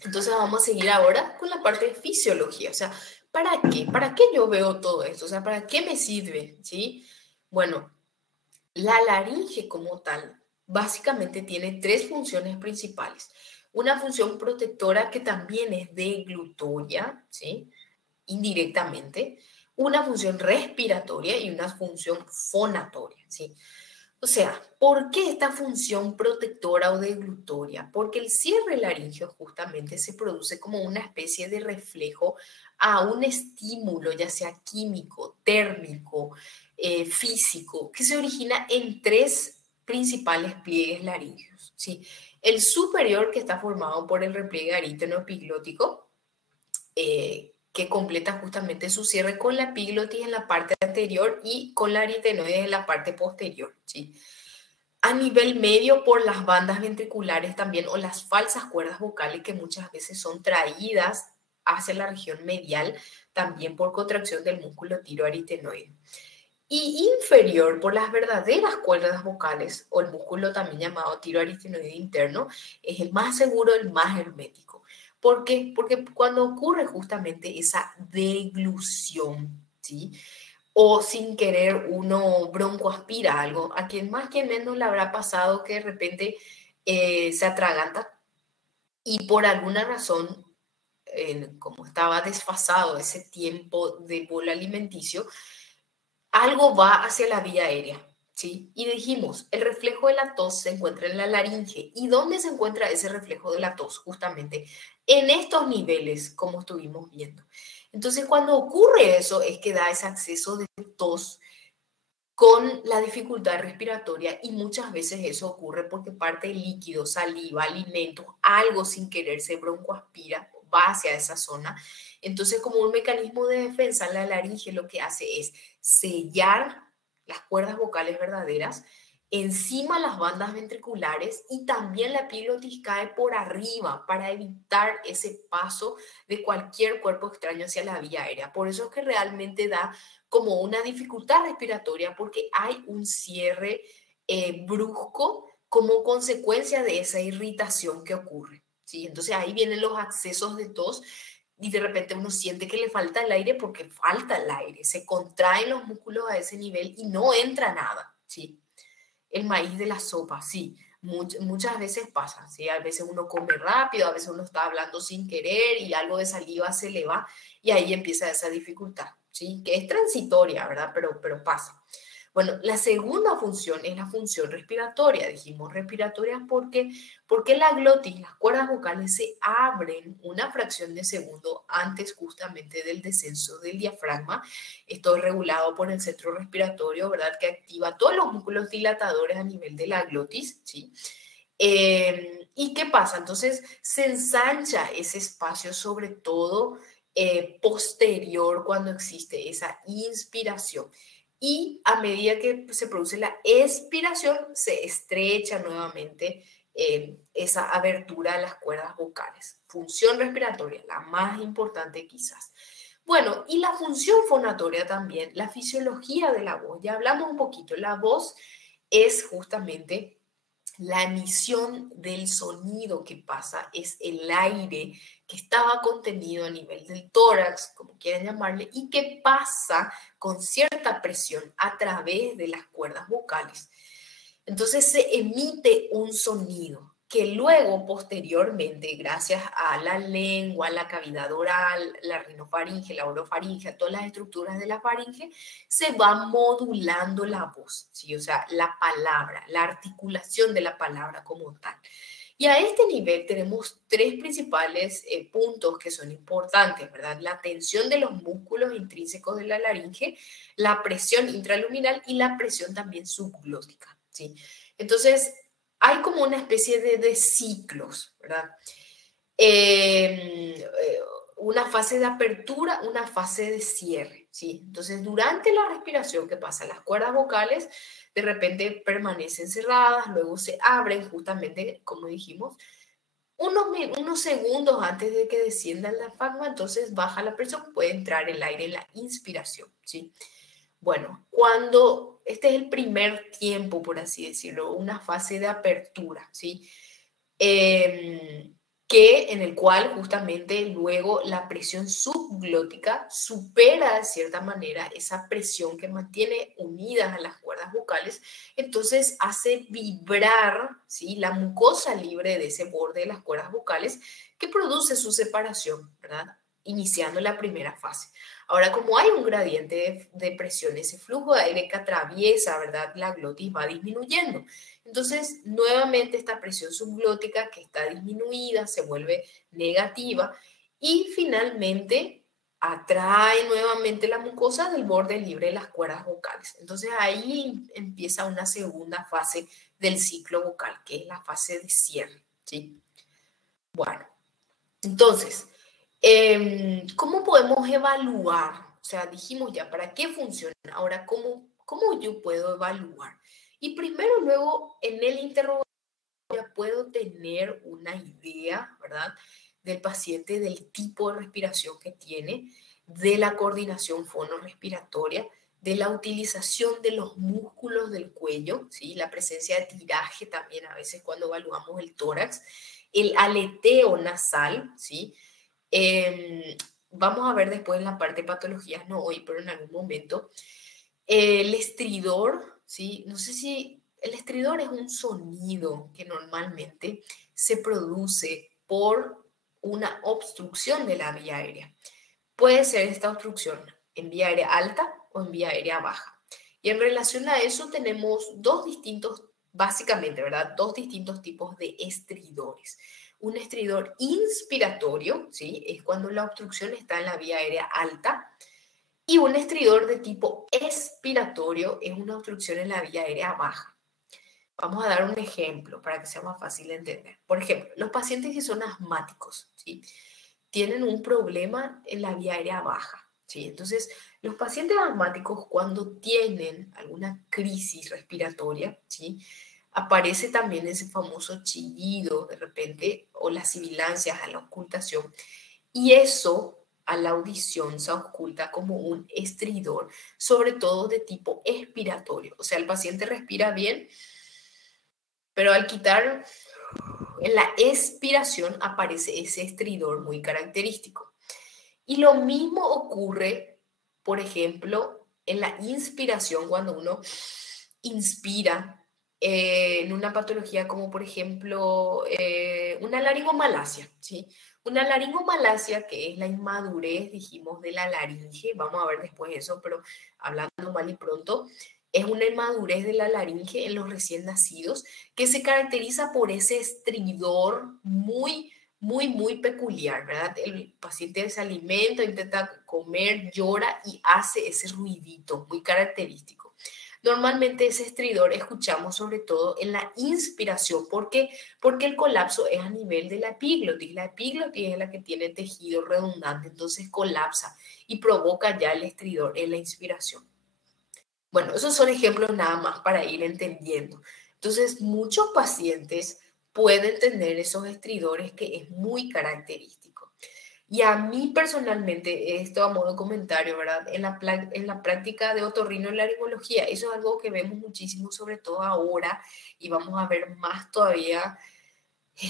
entonces vamos a seguir ahora con la parte de fisiología. O sea, ¿para qué? ¿Para qué yo veo todo esto? O sea, ¿para qué me sirve? ¿Sí? Bueno, la laringe como tal básicamente tiene tres funciones principales. Una función protectora que también es deglutoria, ¿sí? Indirectamente. Una función respiratoria y una función fonatoria, ¿sí? O sea, ¿por qué esta función protectora o deglutoria? Porque el cierre laríngeo justamente se produce como una especie de reflejo a un estímulo, ya sea químico, térmico, físico, que se origina en tres principales pliegues laríngeos, ¿sí? El superior, que está formado por el repliegue arítono epiglótico, que completa justamente su cierre con la epiglotis en la parte anterior y con la aritenoides en la parte posterior, ¿sí? A nivel medio por las bandas ventriculares también o las falsas cuerdas vocales que muchas veces son traídas hacia la región medial también por contracción del músculo tiroaritenoide. Y inferior por las verdaderas cuerdas vocales o el músculo también llamado tiroaritenoide interno es el más seguro, el más hermético. ¿Por qué? Porque cuando ocurre justamente esa deglución, ¿sí? O sin querer uno broncoaspira algo, a quien más que menos le habrá pasado que de repente se atraganta y por alguna razón, como estaba desfasado ese tiempo de bolo alimenticio, algo va hacia la vía aérea, ¿sí? Y dijimos, el reflejo de la tos se encuentra en la laringe. ¿Y dónde se encuentra ese reflejo de la tos? Justamente en estos niveles, como estuvimos viendo. Entonces, cuando ocurre eso, es que da ese acceso de tos con la dificultad respiratoria y muchas veces eso ocurre porque parte del líquido, saliva, alimentos, algo sin querer se broncoaspira, va hacia esa zona. Entonces, como un mecanismo de defensa, la laringe lo que hace es sellar las cuerdas vocales verdaderas, encima las bandas ventriculares y también la epiglotis cae por arriba para evitar ese paso de cualquier cuerpo extraño hacia la vía aérea. Por eso es que realmente da como una dificultad respiratoria porque hay un cierre brusco como consecuencia de esa irritación que ocurre, ¿sí? Entonces ahí vienen los accesos de tos y de repente uno siente que le falta el aire porque falta el aire, se contraen los músculos a ese nivel y no entra nada, ¿sí? El maíz de la sopa, sí. Muchas veces pasa, ¿sí? A veces uno come rápido, a veces uno está hablando sin querer y algo de saliva se le va y ahí empieza esa dificultad, ¿sí? Que es transitoria, ¿verdad? Pero pasa. Bueno, la segunda función es la función respiratoria. Dijimos respiratoria porque la glotis, las cuerdas vocales se abren una fracción de segundo antes justamente del descenso del diafragma. Esto es regulado por el centro respiratorio, ¿verdad? Que activa todos los músculos dilatadores a nivel de la glotis, ¿sí? ¿Y qué pasa? Entonces se ensancha ese espacio, sobre todo posterior cuando existe esa inspiración. Y a medida que se produce la expiración, se estrecha nuevamente esa abertura de las cuerdas vocales. Función respiratoria, la más importante quizás. Bueno, y la función fonatoria también, la fisiología de la voz. Ya hablamos un poquito. La voz es justamente la emisión del sonido que pasa, es el aire que estaba contenido a nivel del tórax, como quieran llamarle, y que pasa con cierta presión a través de las cuerdas vocales. Entonces se emite un sonido que luego, posteriormente, gracias a la lengua, la cavidad oral, la rinofaringe, la orofaringe, todas las estructuras de la faringe, se va modulando la voz, ¿sí? O sea, la palabra, la articulación de la palabra como tal. Y a este nivel tenemos tres principales puntos que son importantes, ¿verdad? La tensión de los músculos intrínsecos de la laringe, la presión intraluminal y la presión también subglótica, ¿sí? Entonces, hay como una especie de ciclos, ¿verdad? Eh, una fase de apertura, una fase de cierre, ¿sí? Entonces, durante la respiración, ¿qué pasa? Las cuerdas vocales de repente permanecen cerradas, luego se abren justamente, como dijimos, unos segundos antes de que descienda el diafragma, entonces baja la presión, puede entrar el aire en la inspiración, ¿sí? Bueno, cuando este es el primer tiempo, por así decirlo, una fase de apertura, ¿sí? Eh, en el cual justamente luego la presión subglótica supera de cierta manera esa presión que mantiene unidas a las cuerdas vocales, entonces hace vibrar, ¿sí? La mucosa libre de ese borde de las cuerdas vocales que produce su separación, ¿verdad? Iniciando la primera fase. Ahora, como hay un gradiente de presión, ese flujo de aire que atraviesa, ¿verdad? La glotis va disminuyendo. Entonces, nuevamente esta presión subglótica que está disminuida se vuelve negativa y finalmente atrae nuevamente la mucosa del borde libre de las cuerdas vocales. Entonces, ahí empieza una segunda fase del ciclo vocal, que es la fase de cierre, ¿sí? Bueno, entonces, ¿cómo podemos evaluar? O sea, dijimos ya, ¿para qué funciona? Ahora, ¿cómo yo puedo evaluar? Y primero, luego, en el interrogatorio puedo tener una idea, ¿verdad? Del paciente, del tipo de respiración que tiene, de la coordinación fonorrespiratoria, de la utilización de los músculos del cuello, ¿sí? La presencia de tiraje también a veces cuando evaluamos el tórax, el aleteo nasal, ¿sí? Vamos a ver después en la parte de patologías, no hoy, pero en algún momento. El estridor, ¿sí? No sé si el estridor es un sonido que normalmente se produce por una obstrucción de la vía aérea. Puede ser esta obstrucción en vía aérea alta o en vía aérea baja. Y en relación a eso tenemos dos distintos, básicamente, ¿verdad? Dos distintos tipos de estridores. Un estridor inspiratorio, ¿sí? Es cuando la obstrucción está en la vía aérea alta. Y un estridor de tipo expiratorio es una obstrucción en la vía aérea baja. Vamos a dar un ejemplo para que sea más fácil de entender. Por ejemplo, los pacientes que son asmáticos, ¿sí? Tienen un problema en la vía aérea baja, ¿sí? Entonces, los pacientes asmáticos cuando tienen alguna crisis respiratoria, ¿sí? Aparece también ese famoso chillido de repente o las sibilancias a la ocultación. Y eso a la audición se oculta como un estridor, sobre todo de tipo expiratorio. O sea, el paciente respira bien, pero al quitar en la expiración aparece ese estridor muy característico. Y lo mismo ocurre, por ejemplo, en la inspiración, cuando uno inspira en una patología como, por ejemplo, una laringomalacia, ¿sí? Una laringomalacia, que es la inmadurez, dijimos, de la laringe, vamos a ver después eso, pero hablando mal y pronto, es una inmadurez de la laringe en los recién nacidos que se caracteriza por ese estridor muy peculiar, ¿verdad? El paciente se alimenta, intenta comer, llora y hace ese ruidito muy característico. Normalmente ese estridor escuchamos sobre todo en la inspiración. ¿Por qué? Porque el colapso es a nivel de la epiglotis. La epiglotis es la que tiene tejido redundante, entonces colapsa y provoca ya el estridor en la inspiración. Bueno, esos son ejemplos nada más para ir entendiendo. Entonces, muchos pacientes pueden tener esos estridores que es muy característico. Y a mí personalmente, esto a modo de comentario, ¿verdad? En la práctica de otorrinolaringología, eso es algo que vemos muchísimo, sobre todo ahora, y vamos a ver más todavía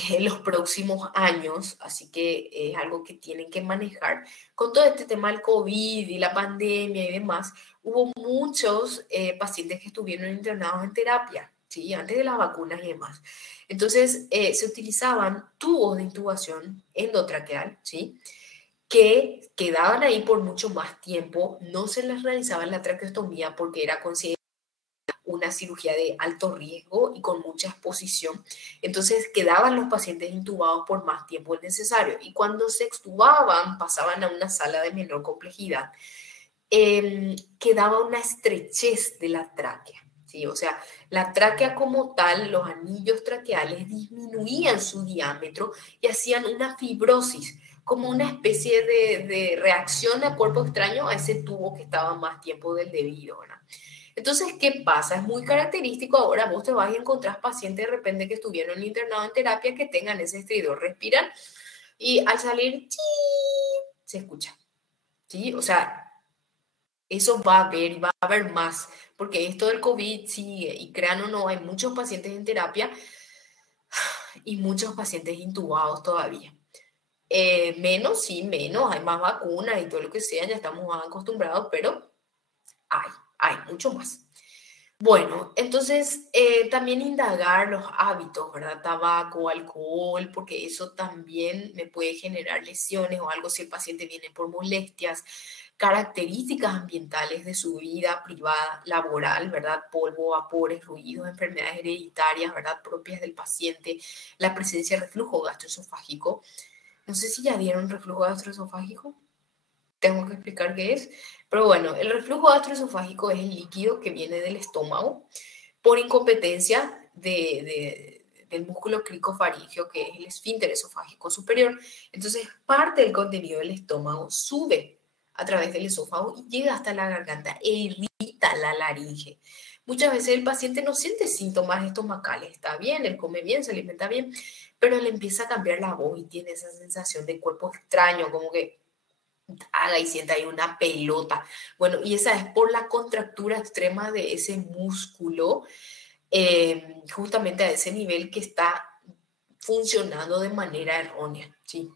en los próximos años, así que es algo que tienen que manejar. Con todo este tema del COVID y la pandemia y demás, hubo muchos pacientes que estuvieron internados en terapia, ¿sí? Antes de las vacunas y demás. Entonces, se utilizaban tubos de intubación endotraqueal, ¿sí? Que quedaban ahí por mucho más tiempo, no se les realizaba la traqueostomía porque era considerada una cirugía de alto riesgo y con mucha exposición. Entonces quedaban los pacientes intubados por más tiempo del necesario y cuando se extubaban pasaban a una sala de menor complejidad. Quedaba una estrechez de la tráquea. ¿Sí? O sea, la tráquea como tal, los anillos traqueales disminuían su diámetro y hacían una fibrosis, como una especie de reacción a cuerpo extraño a ese tubo que estaba más tiempo del debido, ¿verdad? Entonces, ¿qué pasa? Es muy característico ahora, vos te vas y encontrás pacientes de repente que estuvieron internados en terapia que tengan ese estridor, respiran y al salir, ¡chi! Se escucha, ¿sí? O sea, eso va a haber y va a haber más, porque esto del COVID sigue y crean o no, hay muchos pacientes en terapia y muchos pacientes intubados todavía. Menos, sí, menos, hay más vacunas y todo lo que sea, ya estamos más acostumbrados, pero hay mucho más. Bueno, entonces también indagar los hábitos, ¿verdad? Tabaco, alcohol, porque eso también me puede generar lesiones o algo si el paciente viene por molestias, características ambientales de su vida privada, laboral, ¿verdad? Polvo, vapores, ruidos, enfermedades hereditarias, ¿verdad? Propias del paciente, la presencia de reflujo gastroesofágico. No sé si ya dieron reflujo gastroesofágico, tengo que explicar qué es. Pero bueno, el reflujo gastroesofágico es el líquido que viene del estómago por incompetencia del músculo cricofaringeo, que es el esfínter esofágico superior. Entonces, parte del contenido del estómago sube a través del esófago y llega hasta la garganta e irrita la laringe. Muchas veces el paciente no siente síntomas estomacales, está bien, él come bien, se alimenta bien, pero le empieza a cambiar la voz y tiene esa sensación de cuerpo extraño, como que haga y sienta ahí una pelota. Bueno, y esa es por la contractura extrema de ese músculo, justamente a ese nivel que está funcionando de manera errónea, ¿sí?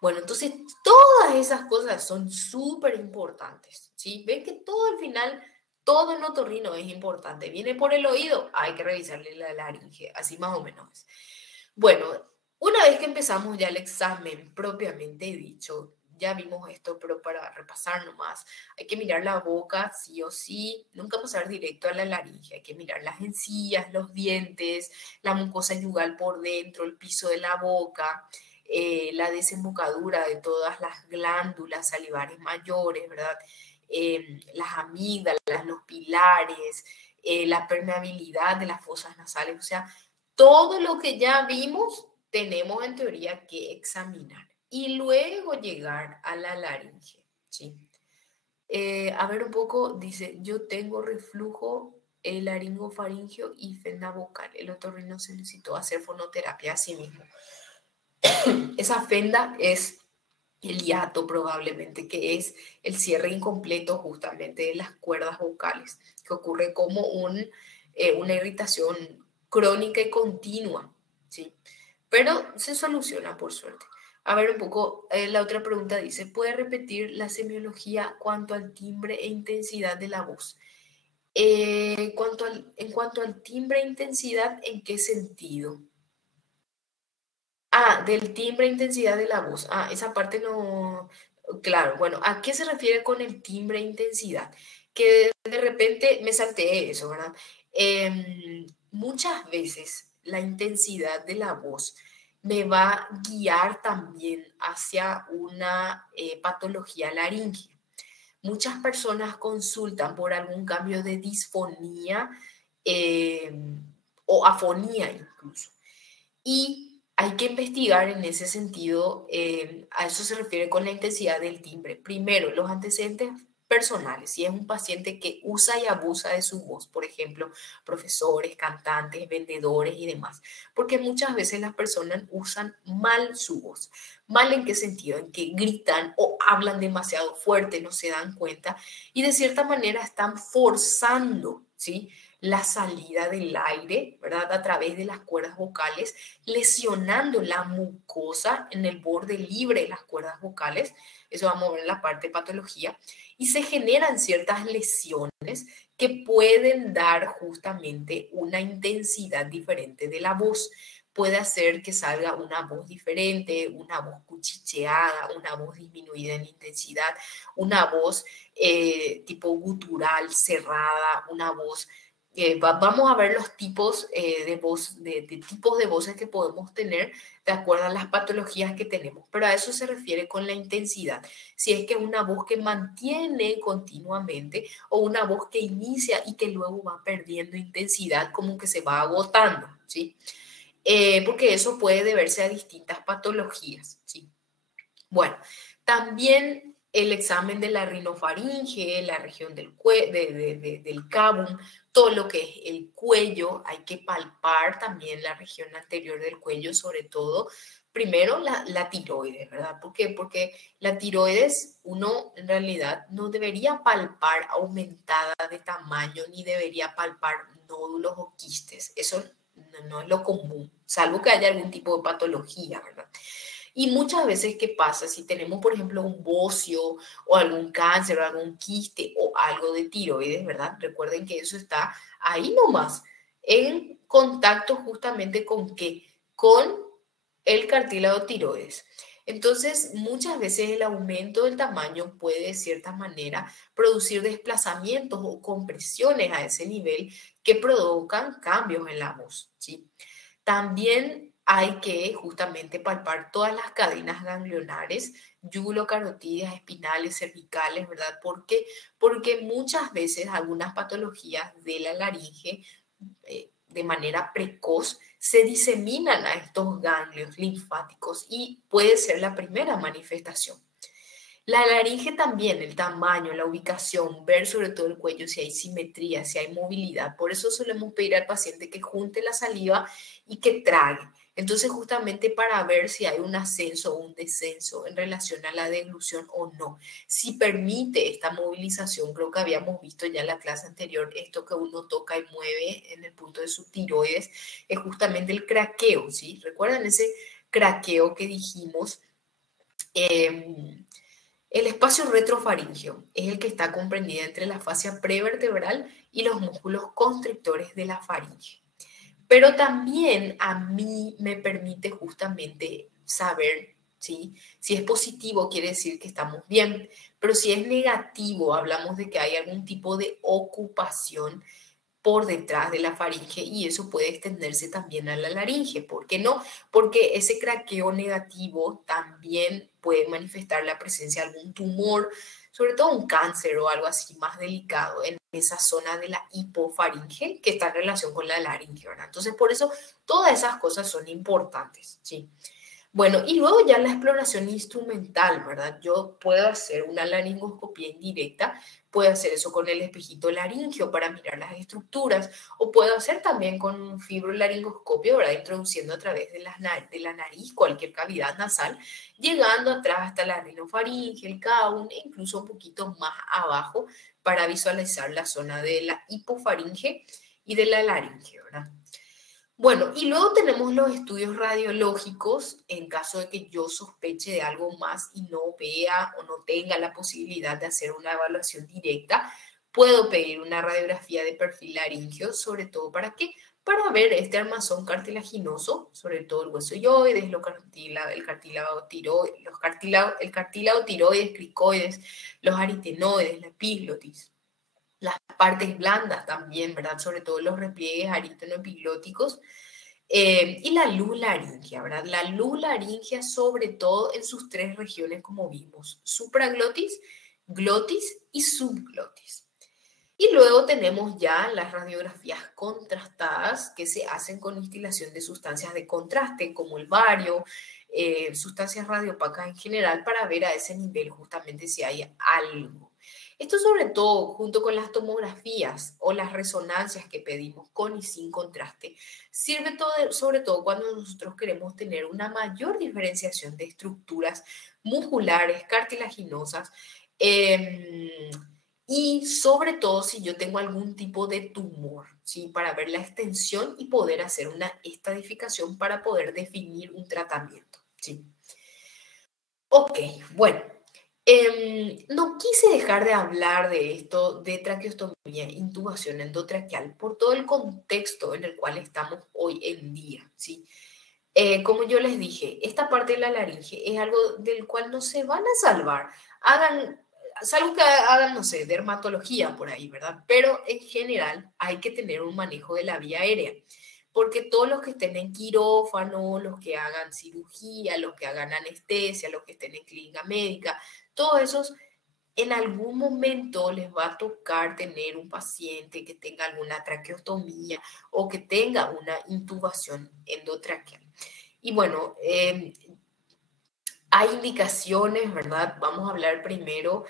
Bueno, entonces todas esas cosas son súper importantes, ¿sí? Ven que todo al final, todo en otorrino es importante. Viene por el oído, hay que revisarle la laringe, así más o menos. Bueno, una vez que empezamos ya el examen propiamente dicho, ya vimos esto, pero para repasar nomás, hay que mirar la boca sí o sí, nunca pasar directo a la laringe, hay que mirar las encías, los dientes, la mucosa yugal por dentro, el piso de la boca, la desembocadura de todas las glándulas salivares mayores, ¿verdad? Las amígdalas, los pilares, la permeabilidad de las fosas nasales, o sea, todo lo que ya vimos tenemos en teoría que examinar y luego llegar a la laringe, ¿sí? A ver un poco, dice, yo tengo reflujo laringofaringio y fenda vocal. El otorrino se necesitó hacer fonoterapia a sí mismo. Esa fenda es el hiato probablemente, que es el cierre incompleto justamente de las cuerdas vocales, que ocurre como una irritación crónica y continua, ¿sí? Pero se soluciona por suerte. A ver un poco, la otra pregunta dice, ¿puede repetir la semiología cuanto al timbre e intensidad de la voz? En cuanto al timbre e intensidad, ¿en qué sentido? Ah, del timbre e intensidad de la voz. Ah, esa parte no. Claro, bueno, ¿a qué se refiere con el timbre e intensidad? Que de repente me salteé eso, ¿verdad? Muchas veces la intensidad de la voz me va a guiar también hacia una patología laringea. Muchas personas consultan por algún cambio de disfonía o afonía incluso. Y hay que investigar en ese sentido, a eso se refiere con la intensidad del timbre. Primero, los antecedentes personales, si es un paciente que usa y abusa de su voz, por ejemplo, profesores, cantantes, vendedores y demás, porque muchas veces las personas usan mal su voz. ¿Mal en qué sentido? En que gritan o hablan demasiado fuerte, no se dan cuenta y de cierta manera están forzando, ¿sí?, la salida del aire, ¿verdad? A través de las cuerdas vocales, lesionando la mucosa en el borde libre de las cuerdas vocales. Eso vamos a ver en la parte de patología. Y se generan ciertas lesiones que pueden dar justamente una intensidad diferente de la voz. Puede hacer que salga una voz diferente, una voz cuchicheada, una voz disminuida en intensidad, una voz tipo gutural, cerrada, una voz vamos a ver los tipos de voz, de tipos de voces que podemos tener de acuerdo a las patologías que tenemos, pero a eso se refiere con la intensidad. Si es que una voz que mantiene continuamente o una voz que inicia y que luego va perdiendo intensidad, como que se va agotando, ¿sí? Porque eso puede deberse a distintas patologías, ¿sí? Bueno, también el examen de la rinofaringe, la región del cabum, todo lo que es el cuello, hay que palpar también la región anterior del cuello, sobre todo, primero la tiroides, ¿verdad? ¿Por qué? Porque la tiroides uno en realidad no debería palpar aumentada de tamaño, ni debería palpar nódulos o quistes, eso no es lo común, salvo que haya algún tipo de patología, ¿verdad? Y muchas veces, ¿qué pasa? Si tenemos, por ejemplo, un bocio o algún cáncer o algún quiste o algo de tiroides, ¿verdad? Recuerden que eso está ahí nomás, en contacto justamente con qué, con el cartílago tiroides. Entonces, muchas veces el aumento del tamaño puede, de cierta manera, producir desplazamientos o compresiones a ese nivel que provocan cambios en la voz, ¿sí? También hay que justamente palpar todas las cadenas ganglionares, yugulocarotídeas, espinales, cervicales, ¿verdad? ¿Por qué? Porque muchas veces algunas patologías de la laringe de manera precoz se diseminan a estos ganglios linfáticos y puede ser la primera manifestación. La laringe también, el tamaño, la ubicación, ver sobre todo el cuello si hay simetría, si hay movilidad. Por eso solemos pedir al paciente que junte la saliva y que trague. Entonces, justamente para ver si hay un ascenso o un descenso en relación a la deglución o no. Si permite esta movilización, creo que habíamos visto ya en la clase anterior, esto que uno toca y mueve en el punto de su tiroides, es justamente el craqueo, ¿sí? ¿Recuerdan ese craqueo que dijimos? El espacio retrofaríngeo es el que está comprendido entre la fascia prevertebral y los músculos constrictores de la faringe. Pero también a mí me permite justamente saber ¿sí? Si es positivo, quiere decir que estamos bien, pero si es negativo, hablamos de que hay algún tipo de ocupación por detrás de la faringe y eso puede extenderse también a la laringe. ¿Por qué no? Porque ese craqueo negativo también puede manifestar la presencia de algún tumor, sobre todo un cáncer o algo así más delicado en esa zona de la hipofaringe que está en relación con la laringe, ¿verdad? Entonces, por eso todas esas cosas son importantes, ¿sí? Bueno, y luego ya la exploración instrumental, ¿verdad? Yo puedo hacer una laringoscopía indirecta, puedo hacer eso con el espejito laringio para mirar las estructuras, o puedo hacer también con un fibrolaringoscopio, ¿verdad? Introduciendo a través de la nariz cualquier cavidad nasal, llegando atrás hasta la rinofaringe, el caun, e incluso un poquito más abajo para visualizar la zona de la hipofaringe y de la laringe, ¿verdad? Bueno, y luego tenemos los estudios radiológicos en caso de que yo sospeche de algo más y no vea o no tenga la posibilidad de hacer una evaluación directa. Puedo pedir una radiografía de perfil laringio, sobre todo ¿para qué? Para ver este armazón cartilaginoso, sobre todo el hueso yoides, el cartílago tiroides, el cartílago tiroides, cricoides, los aritenoides, la epiglotis, las partes blandas también, ¿verdad? Sobre todo los repliegues arítono-epiglóticos. Y la luz laringea, ¿verdad? La luz laringea sobre todo en sus tres regiones, como vimos, supraglotis, glotis y subglotis. Y luego tenemos ya las radiografías contrastadas que se hacen con instilación de sustancias de contraste, como el bario, sustancias radiopacas en general, para ver a ese nivel justamente si hay algo. Esto sobre todo junto con las tomografías o las resonancias que pedimos con y sin contraste, sirve sobre todo cuando nosotros queremos tener una mayor diferenciación de estructuras musculares, cartilaginosas, y sobre todo si yo tengo algún tipo de tumor, ¿sí? Para ver la extensión y poder hacer una estadificación para poder definir un tratamiento, ¿sí? Ok, bueno. No quise dejar de hablar de esto, de traqueostomía, intubación endotraqueal, por todo el contexto en el cual estamos hoy en día, ¿sí? Como yo les dije, esta parte de la laringe es algo del cual no se van a salvar. Salvo que hagan, no sé, dermatología por ahí, ¿verdad? Pero en general hay que tener un manejo de la vía aérea, porque todos los que estén en quirófano, los que hagan cirugía, los que hagan anestesia, los que estén en clínica médica, todos esos en algún momento les va a tocar tener un paciente que tenga alguna traqueostomía o que tenga una intubación endotraqueal. Y bueno, hay indicaciones, ¿verdad? Vamos a hablar primero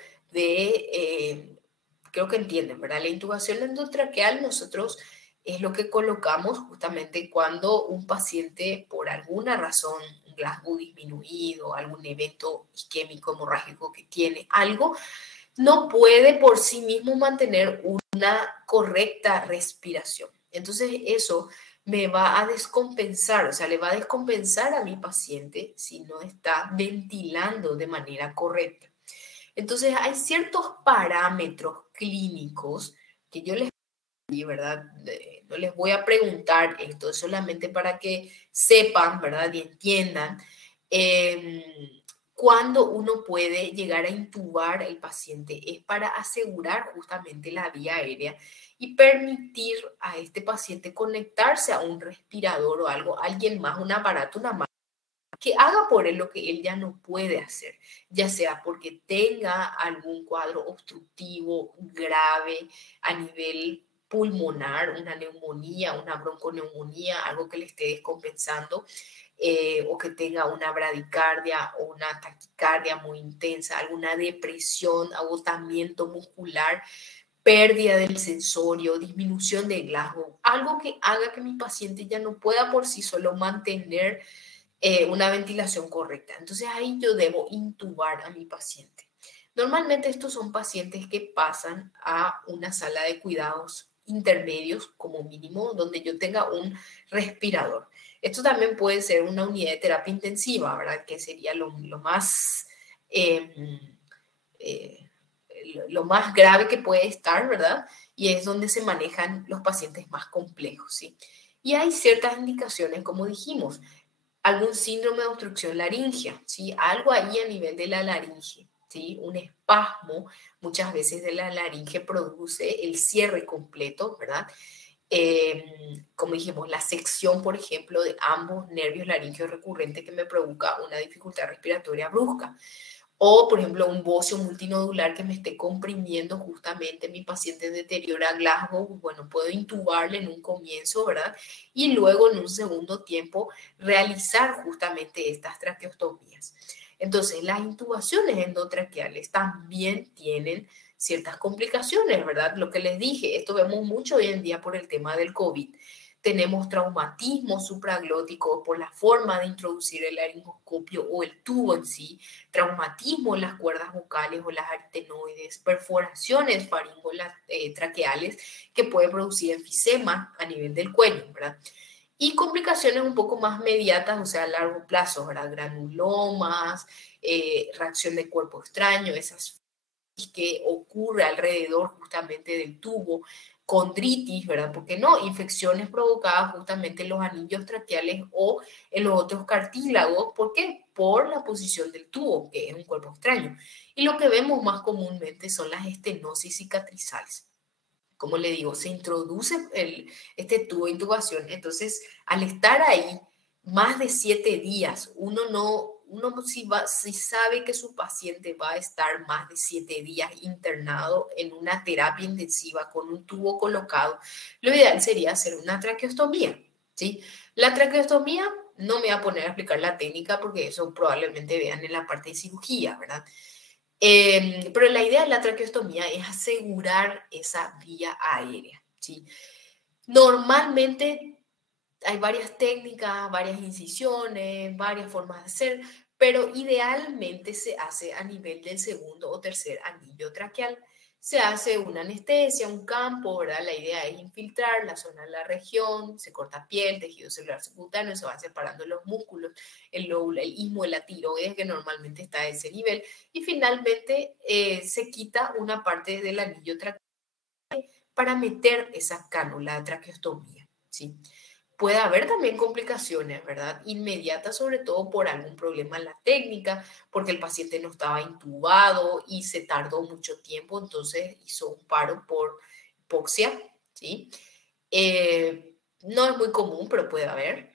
creo que entienden, ¿verdad? La intubación endotraqueal nosotros es lo que colocamos justamente cuando un paciente por alguna razón, un Glasgow disminuido, algún evento isquémico hemorrágico que tiene, algo, no puede por sí mismo mantener una correcta respiración. Entonces eso me va a descompensar, o sea, le va a descompensar a mi paciente si no está ventilando de manera correcta. Entonces hay ciertos parámetros clínicos que yo les di, ¿verdad? No les voy a preguntar esto, es solamente para que sepan, ¿verdad? Y entiendan. Cuando uno puede llegar a intubar al paciente es para asegurar justamente la vía aérea y permitir a este paciente conectarse a un respirador o algo, alguien más, un aparato, una máquina, que haga por él lo que él ya no puede hacer, ya sea porque tenga algún cuadro obstructivo grave a nivel pulmonar, una neumonía, una bronconeumonía, algo que le esté descompensando, o que tenga una bradicardia o una taquicardia muy intensa, alguna depresión, agotamiento muscular, pérdida del sensorio, disminución de Glasgow, algo que haga que mi paciente ya no pueda por sí solo mantener una ventilación correcta. Entonces ahí yo debo intubar a mi paciente. Normalmente estos son pacientes que pasan a una sala de cuidados intermedios como mínimo, donde yo tenga un respirador. Esto también puede ser una unidad de terapia intensiva, ¿verdad? Que sería lo más, eh, eh, lo más grave que puede estar, ¿verdad? Y es donde se manejan los pacientes más complejos, ¿sí? Y hay ciertas indicaciones, como dijimos, algún síndrome de obstrucción laringea, ¿sí? Algo ahí a nivel de la laringe, ¿sí? Un espasmo muchas veces de la laringe produce el cierre completo, ¿verdad? Como dijimos, la sección, por ejemplo, de ambos nervios laríngeos recurrentes que me provoca una dificultad respiratoria brusca. O, por ejemplo, un bocio multinodular que me esté comprimiendo justamente mi paciente deteriora Glasgow, bueno, puedo intubarle en un comienzo, ¿verdad? Y luego en un segundo tiempo realizar justamente estas traqueostomías. Entonces, las intubaciones endotraqueales también tienen ciertas complicaciones, ¿verdad? Lo que les dije, esto vemos mucho hoy en día por el tema del COVID. Tenemos traumatismo supraglótico por la forma de introducir el laringoscopio o el tubo en sí, traumatismo en las cuerdas vocales o las aritenoides, perforaciones traqueales que puede producir enfisema a nivel del cuello, ¿verdad? Y complicaciones un poco más mediatas, o sea, a largo plazo, ¿verdad? Granulomas, reacción de cuerpo extraño, esas que ocurre alrededor justamente del tubo, condritis, ¿verdad? Porque no, infecciones provocadas justamente en los anillos traqueales o en los otros cartílagos. ¿Por qué? Por la posición del tubo, que es un cuerpo extraño. Y lo que vemos más comúnmente son las estenosis cicatrizales. Como le digo, se introduce este tubo de intubación, entonces al estar ahí más de 7 días, uno si sabe que su paciente va a estar más de 7 días internado en una terapia intensiva con un tubo colocado, lo ideal sería hacer una traqueostomía, ¿sí? La traqueostomía, no me voy a poner a explicar la técnica porque eso probablemente vean en la parte de cirugía, ¿verdad? Pero la idea de la traqueostomía es asegurar esa vía aérea, ¿sí? Normalmente hay varias técnicas, varias incisiones, varias formas de hacer, pero idealmente se hace a nivel del segundo o tercer anillo traqueal. Se hace una anestesia, un campo, ¿verdad? La idea es infiltrar la zona de la región, se corta piel, tejido celular subcutáneo, se van separando los músculos, el lóbulo, el istmo, la tiroides, que normalmente está a ese nivel, y finalmente se quita una parte del anillo traqueal para meter esa cánula de traqueostomía, ¿sí? Puede haber también complicaciones, ¿verdad? Inmediatas, sobre todo por algún problema en la técnica, porque el paciente no estaba intubado y se tardó mucho tiempo, entonces hizo un paro por hipoxia, ¿sí? No es muy común, pero puede haber.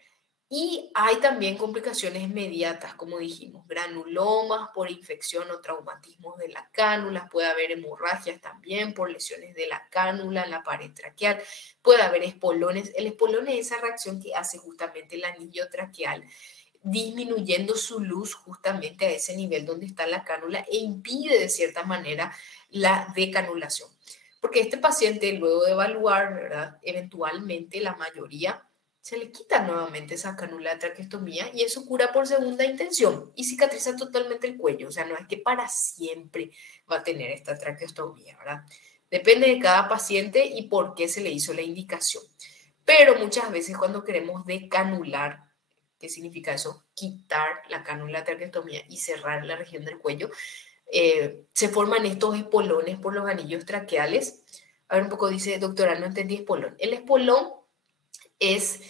Y hay también complicaciones inmediatas, como dijimos, granulomas por infección o traumatismos de las cánulas, puede haber hemorragias también por lesiones de la cánula en la pared traqueal, puede haber espolones. El espolón es esa reacción que hace justamente el anillo traqueal, disminuyendo su luz justamente a ese nivel donde está la cánula e impide de cierta manera la decanulación. Porque este paciente, luego de evaluar, ¿verdad? Eventualmente la mayoría se le quita nuevamente esa cánula de traqueostomía y eso cura por segunda intención y cicatriza totalmente el cuello. O sea, no es que para siempre va a tener esta traqueostomía, ¿verdad? Depende de cada paciente y por qué se le hizo la indicación. Pero muchas veces cuando queremos decanular, ¿qué significa eso? Quitar la cánula de traqueostomía y cerrar la región del cuello, se forman estos espolones por los anillos traqueales. A ver, un poco dice, doctora, no entendí espolón. El espolón es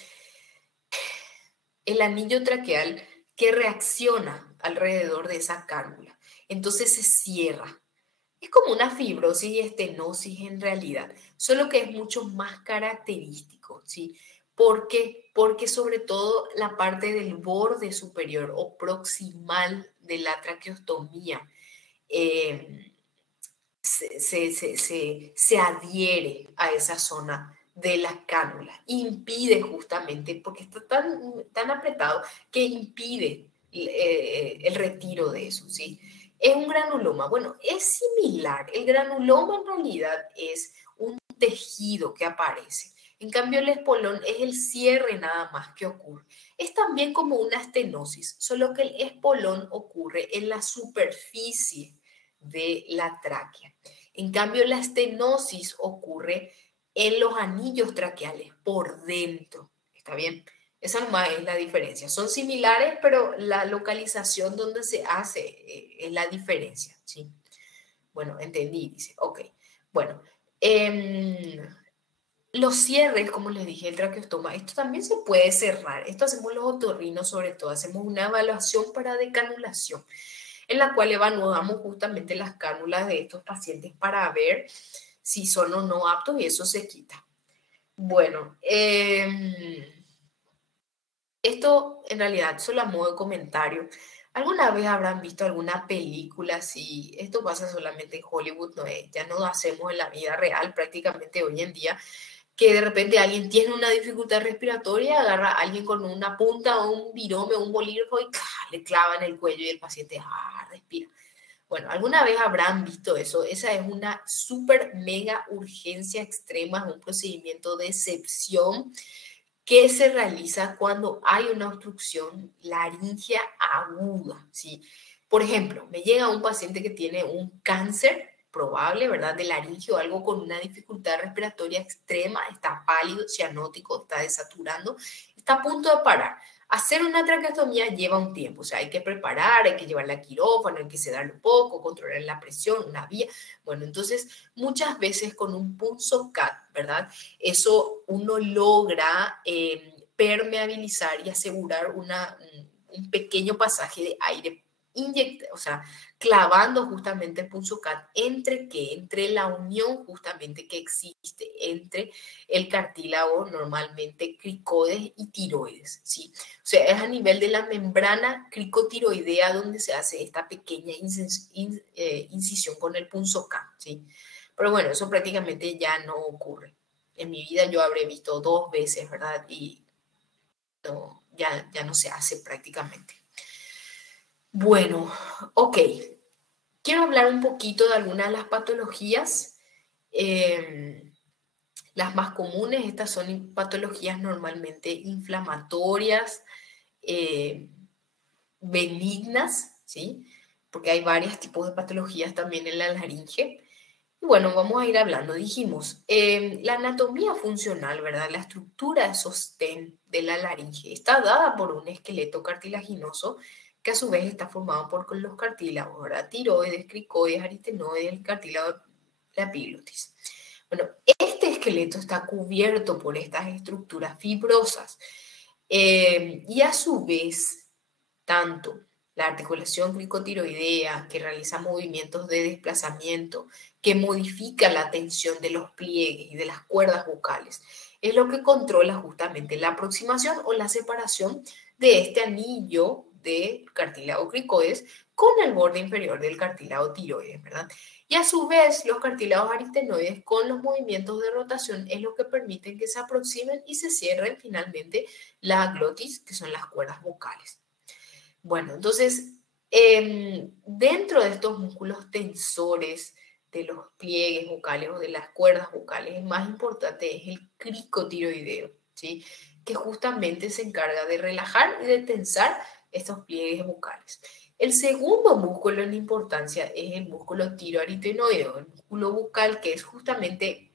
el anillo traqueal que reacciona alrededor de esa cánula. Entonces se cierra. Es como una fibrosis y estenosis en realidad, solo que es mucho más característico, ¿sí? ¿Por qué? Porque sobre todo la parte del borde superior o proximal de la traqueostomía eh, se adhiere a esa zona de la cánula, impide justamente, porque está tan apretado que impide el retiro de eso, ¿sí? Es un granuloma. Bueno, es similar. El granuloma en realidad es un tejido que aparece. En cambio, el espolón es el cierre nada más que ocurre. Es también como una estenosis, solo que el espolón ocurre en la superficie de la tráquea. En cambio, la estenosis ocurre en los anillos traqueales, por dentro. ¿Está bien? Esa nomás es la diferencia. Son similares, pero la localización donde se hace es la diferencia, ¿sí? Bueno, entendí, dice. Ok. Bueno, Los cierres, como les dije, el traqueostoma, esto también se puede cerrar. Esto hacemos los otorrinos, sobre todo, hacemos una evaluación para decanulación, en la cual evaluamos justamente las cánulas de estos pacientes para ver si son o no aptos y eso se quita. Bueno, esto en realidad solo a modo de comentario. ¿Alguna vez habrán visto alguna película así? Esto pasa solamente en Hollywood, no es, ya no lo hacemos en la vida real prácticamente hoy en día, que de repente alguien tiene una dificultad respiratoria, agarra a alguien con una punta o un virome o un bolígrafo y ¡ca! Le clava en el cuello y el paciente respira. Bueno, alguna vez habrán visto eso. Esa es una súper mega urgencia extrema, es un procedimiento de excepción que se realiza cuando hay una obstrucción laringea aguda, ¿sí? Por ejemplo, me llega un paciente que tiene un cáncer probable, ¿verdad? De laringe o algo con una dificultad respiratoria extrema, está pálido, cianótico, está desaturando, está a punto de parar. Hacer una traqueostomía lleva un tiempo, o sea, hay que preparar, hay que llevarla a quirófano, hay que sedarlo un poco, controlar la presión, una vía. Bueno, entonces muchas veces con un pulso CAT, ¿verdad? Eso uno logra permeabilizar y asegurar un pequeño pasaje de aire o sea, clavando justamente el punzocat entre la unión justamente que existe entre el cartílago normalmente cricoides y tiroides, ¿sí? O sea, es a nivel de la membrana cricotiroidea donde se hace esta pequeña incisión con el punzocat, ¿sí? Pero bueno, eso prácticamente ya no ocurre. En mi vida yo habré visto 2 veces, ¿verdad? Y no, ya no se hace prácticamente. Bueno, ok. Quiero hablar un poquito de algunas de las patologías. Las más comunes, estas son patologías normalmente inflamatorias, eh, benignas, ¿sí? Porque hay varios tipos de patologías también en la laringe. Y bueno, vamos a ir hablando. Dijimos, la anatomía funcional, ¿verdad? La estructura de sostén de la laringe está dada por un esqueleto cartilaginoso que a su vez está formado por los cartílagos, ¿verdad? Tiroides, cricoides, aritenoides, el cartílago de la epiglotis. Bueno, este esqueleto está cubierto por estas estructuras fibrosas y a su vez, tanto la articulación cricotiroidea que realiza movimientos de desplazamiento, que modifica la tensión de los pliegues y de las cuerdas vocales, es lo que controla justamente la aproximación o la separación de este anillo de cartílago cricoides con el borde inferior del cartílago tiroides, ¿verdad? Y a su vez, los cartílagos aritenoides con los movimientos de rotación es lo que permiten que se aproximen y se cierren finalmente la glotis, que son las cuerdas vocales. Bueno, entonces, dentro de estos músculos tensores de los pliegues vocales o de las cuerdas vocales, el más importante es el cricotiroideo, ¿sí? Que justamente se encarga de relajar y de tensar estos pliegues vocales. El segundo músculo en importancia es el músculo tiroaritenoideo, el músculo bucal, que es justamente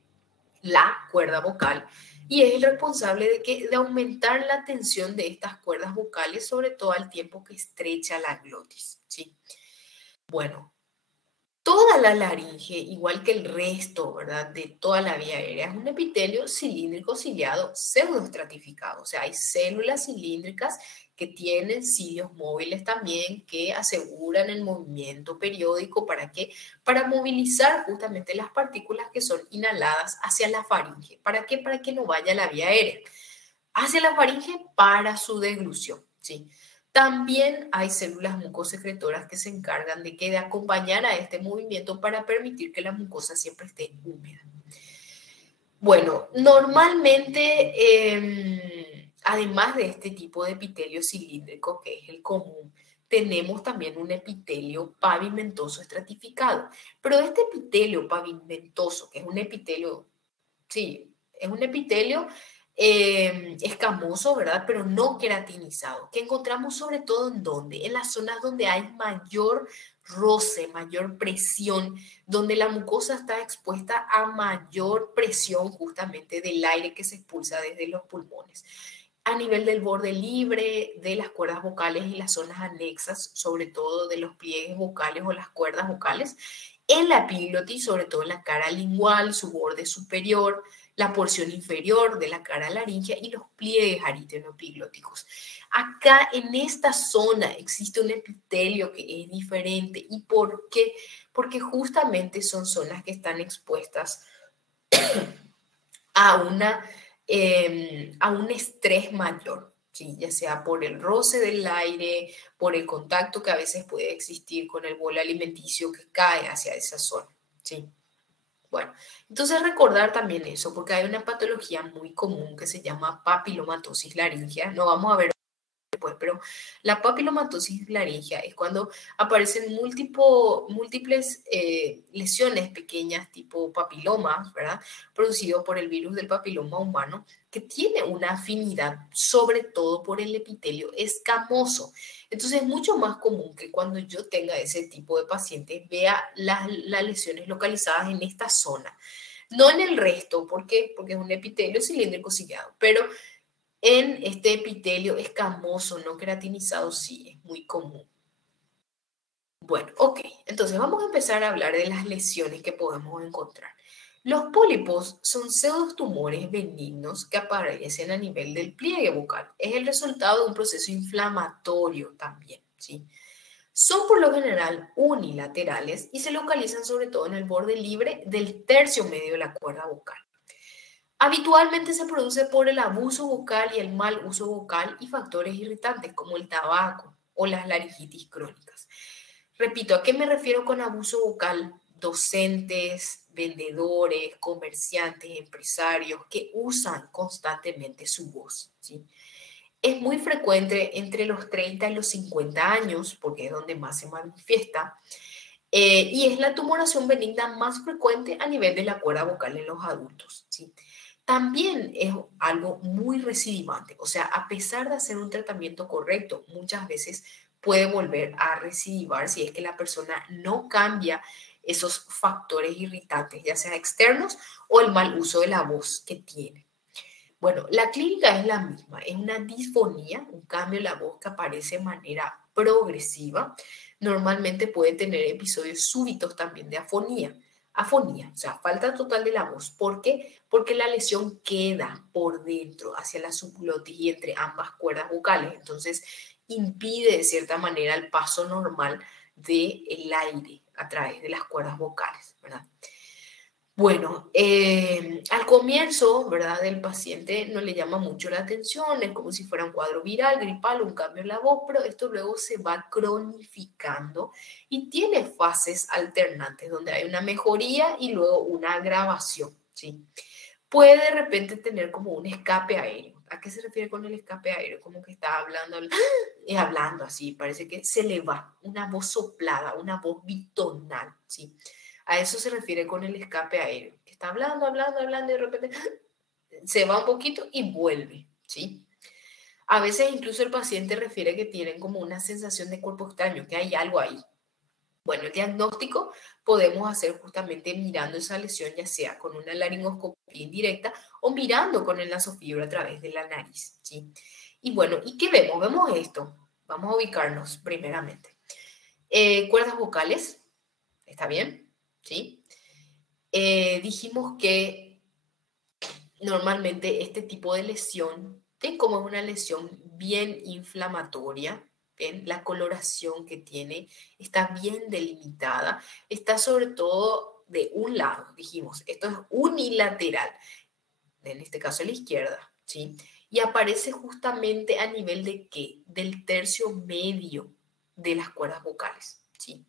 la cuerda vocal y es el responsable de aumentar la tensión de estas cuerdas vocales, sobre todo al tiempo que estrecha la glotis, ¿sí? Bueno, toda la laringe, igual que el resto, ¿verdad? De toda la vía aérea, es un epitelio cilíndrico ciliado pseudoestratificado. O sea, hay células cilíndricas que tienen cilios móviles también que aseguran el movimiento periódico. ¿Para qué? Para movilizar justamente las partículas que son inhaladas hacia la faringe. ¿Para qué? Para que no vaya a la vía aérea. Hacia la faringe para su deglución, ¿sí? También hay células mucosecretoras que se encargan de acompañar a este movimiento para permitir que la mucosa siempre esté húmeda. Bueno, normalmente, además de este tipo de epitelio cilíndrico, que es el común, tenemos también un epitelio pavimentoso estratificado. Pero este epitelio pavimentoso, que es un epitelio, sí, es un epitelio escamoso, ¿verdad? Pero no queratinizado, que encontramos sobre todo en donde, en las zonas donde hay mayor roce, mayor presión, donde la mucosa está expuesta a mayor presión justamente del aire que se expulsa desde los pulmones. A nivel del borde libre, de las cuerdas vocales y las zonas anexas, sobre todo de los pliegues vocales o las cuerdas vocales, en la epiglotis, sobre todo en la cara lingual, su borde superior, la porción inferior de la cara laríngea y los pliegues aritenoepiglóticos. Acá en esta zona existe un epitelio que es diferente. ¿Y por qué? Porque justamente son zonas que están expuestas a, a un estrés mayor, ¿sí? Ya sea por el roce del aire, por el contacto que a veces puede existir con el bolo alimenticio que cae hacia esa zona, ¿sí? Bueno, entonces recordar también eso, porque hay una patología muy común que se llama papilomatosis laringea. No vamos a ver después, pero la papilomatosis laringea es cuando aparecen múltiples lesiones pequeñas tipo papilomas, ¿verdad? Producido por el virus del papiloma humano, que tiene una afinidad sobre todo por el epitelio escamoso. Entonces es mucho más común que cuando yo tenga ese tipo de pacientes vea las lesiones localizadas en esta zona. No en el resto, ¿por qué? Porque es un epitelio cilíndrico ciliado, pero en este epitelio escamoso no queratinizado sí es muy común. Bueno, ok, entonces vamos a empezar a hablar de las lesiones que podemos encontrar. Los pólipos son pseudotumores benignos que aparecen a nivel del pliegue bucal. Es el resultado de un proceso inflamatorio también, ¿sí? Son por lo general unilaterales y se localizan sobre todo en el borde libre del tercio medio de la cuerda bucal. Habitualmente se produce por el abuso vocal y el mal uso vocal y factores irritantes como el tabaco o las laringitis crónicas. Repito, ¿a qué me refiero con abuso vocal? Docentes, vendedores, comerciantes, empresarios que usan constantemente su voz, ¿sí? Es muy frecuente entre los 30 y los 50 años, porque es donde más se manifiesta, y es la tumoración benigna más frecuente a nivel de la cuerda vocal en los adultos, ¿sí? También es algo muy recidivante, o sea, a pesar de hacer un tratamiento correcto, muchas veces puede volver a recidivar si es que la persona no cambia esos factores irritantes, ya sea externos o el mal uso de la voz que tiene. Bueno, la clínica es la misma, es una disfonía, un cambio en la voz que aparece de manera progresiva. Normalmente puede tener episodios súbitos también de afonía. Afonía, o sea, falta total de la voz. ¿Por qué? Porque la lesión queda por dentro, hacia la subglotis y entre ambas cuerdas vocales. Entonces, impide de cierta manera el paso normal del aire a través de las cuerdas vocales, ¿verdad? Bueno, al comienzo, ¿verdad? El paciente no le llama mucho la atención, es como si fuera un cuadro viral, gripal, un cambio en la voz, pero esto luego se va cronificando y tiene fases alternantes donde hay una mejoría y luego una agravación, ¿sí? Puede de repente tener como un escape aéreo. ¿A qué se refiere con el escape aéreo? Como que está hablando y hablando así, parece que se le va una voz soplada, una voz bitonal, ¿sí? A eso se refiere con el escape aéreo, que está hablando, hablando, hablando y de repente se va un poquito y vuelve, ¿sí? A veces incluso el paciente refiere que tienen como una sensación de cuerpo extraño, que hay algo ahí. Bueno, el diagnóstico podemos hacer justamente mirando esa lesión, ya sea con una laringoscopía indirecta o mirando con el nasofibro a través de la nariz, ¿sí? Y bueno, ¿y qué vemos? Vemos esto. Vamos a ubicarnos primeramente. Cuerdas vocales, ¿está bien? ¿Sí? Dijimos que normalmente este tipo de lesión, ¿ven? Como es una lesión bien inflamatoria, ¿ven? La coloración que tiene está bien delimitada, está sobre todo de un lado, dijimos, esto es unilateral, en este caso a la izquierda, ¿sí? Y aparece justamente a nivel de ¿qué? Del tercio medio de las cuerdas vocales, ¿sí?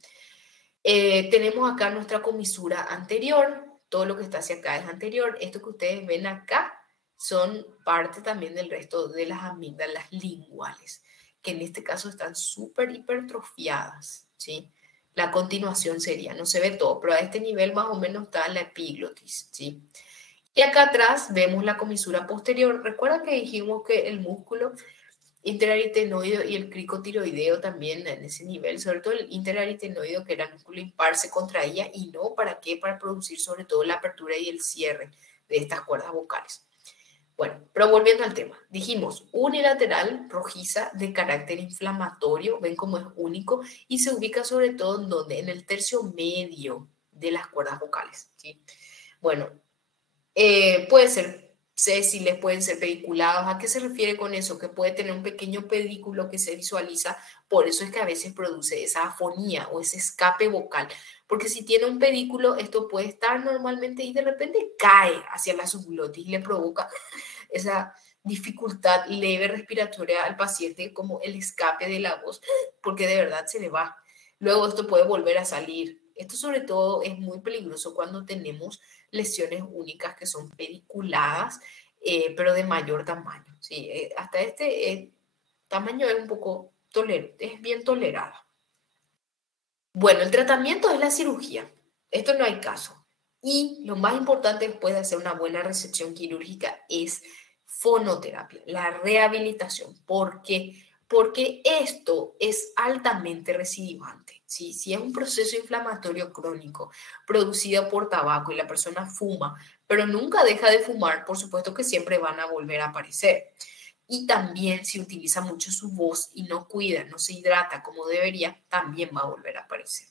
Tenemos acá nuestra comisura anterior, todo lo que está hacia acá es anterior. Esto que ustedes ven acá son parte también del resto de las amígdalas linguales, que en este caso están súper hipertrofiadas, ¿sí? La continuación sería, no se ve todo, pero a este nivel más o menos está la epiglotis, ¿sí? Y acá atrás vemos la comisura posterior. Recuerda que dijimos que el músculo interaritenoideo y el cricotiroideo también en ese nivel, sobre todo el interaritenoideo, que era el músculo impar, se contraía y no, ¿para qué? Para producir sobre todo la apertura y el cierre de estas cuerdas vocales. Bueno, pero volviendo al tema, dijimos unilateral, rojiza, de carácter inflamatorio, ven cómo es único y se ubica sobre todo en donde, en el tercio medio de las cuerdas vocales, ¿sí? Bueno, Puede ser sésiles, pueden ser pediculados. ¿A qué se refiere con eso? Que puede tener un pequeño pedículo que se visualiza, por eso es que a veces produce esa afonía o ese escape vocal. Porque si tiene un pedículo, esto puede estar normalmente y de repente cae hacia la subglotis y le provoca esa dificultad leve respiratoria al paciente, como el escape de la voz, porque de verdad se le va. Luego esto puede volver a salir. Esto sobre todo es muy peligroso cuando tenemos lesiones únicas que son pediculadas, pero de mayor tamaño. ¿Sí? Hasta este tamaño es un poco es bien tolerado. Bueno, el tratamiento es la cirugía. Esto no hay caso. Y lo más importante después de hacer una buena resección quirúrgica es fonoterapia, la rehabilitación. ¿Por qué? Porque esto es altamente recidivante. ¿Sí? Si es un proceso inflamatorio crónico producido por tabaco y la persona fuma, pero nunca deja de fumar, por supuesto que siempre van a volver a aparecer. Y también si utiliza mucho su voz y no cuida, no se hidrata como debería, también va a volver a aparecer.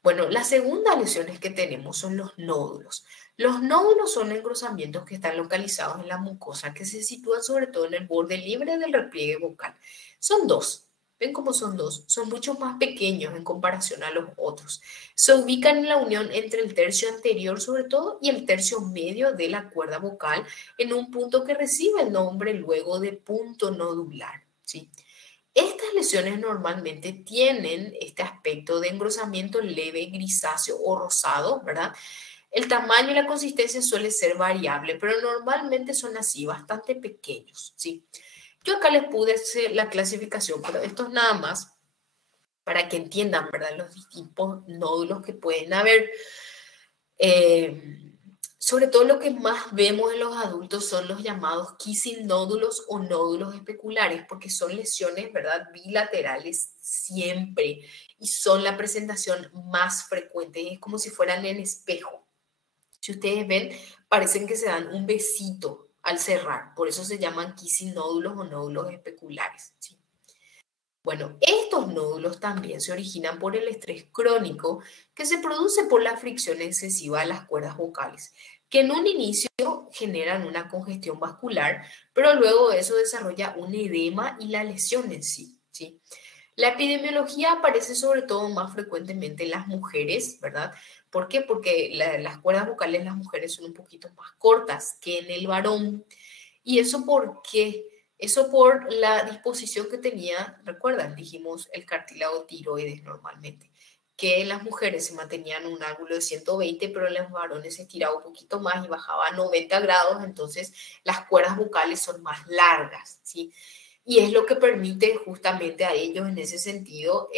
Bueno, las segundas lesiones que tenemos son los nódulos. Los nódulos son engrosamientos que están localizados en la mucosa, que se sitúan sobre todo en el borde libre del repliegue vocal. Son dos. ¿Ven cómo son dos? Son mucho más pequeños en comparación a los otros. Se ubican en la unión entre el tercio anterior, sobre todo, y el tercio medio de la cuerda vocal, en un punto que recibe el nombre luego de punto nodular. ¿Sí? Estas lesiones normalmente tienen este aspecto de engrosamiento leve, grisáceo o rosado, ¿verdad? El tamaño y la consistencia suele ser variable, pero normalmente son así, bastante pequeños, ¿sí? Yo acá les pude hacer la clasificación, pero esto es nada más para que entiendan, ¿verdad? Los distintos nódulos que pueden haber. Eh, Sobre todo lo que más vemos en los adultos son los llamados kissing nódulos o nódulos especulares, porque son lesiones, ¿verdad? Bilaterales siempre y son la presentación más frecuente. Es como si fueran en espejo. Si ustedes ven, parecen que se dan un besito al cerrar. Por eso se llaman kissing nódulos o nódulos especulares. ¿Sí? Bueno, estos nódulos también se originan por el estrés crónico que se produce por la fricción excesiva de las cuerdas vocales, que en un inicio generan una congestión vascular, pero luego eso desarrolla un edema y la lesión en sí, ¿sí? La epidemiología aparece sobre todo más frecuentemente en las mujeres, ¿verdad? ¿Por qué? Porque las cuerdas vocales en las mujeres son un poquito más cortas que en el varón. ¿Y eso por qué? Eso por la disposición que tenía, recuerdan, dijimos el cartílago tiroides normalmente, que en las mujeres se mantenían un ángulo de 120, pero en los varones se estiraba un poquito más y bajaba a 90 grados, entonces las cuerdas vocales son más largas, ¿sí? Y es lo que permite justamente a ellos en ese sentido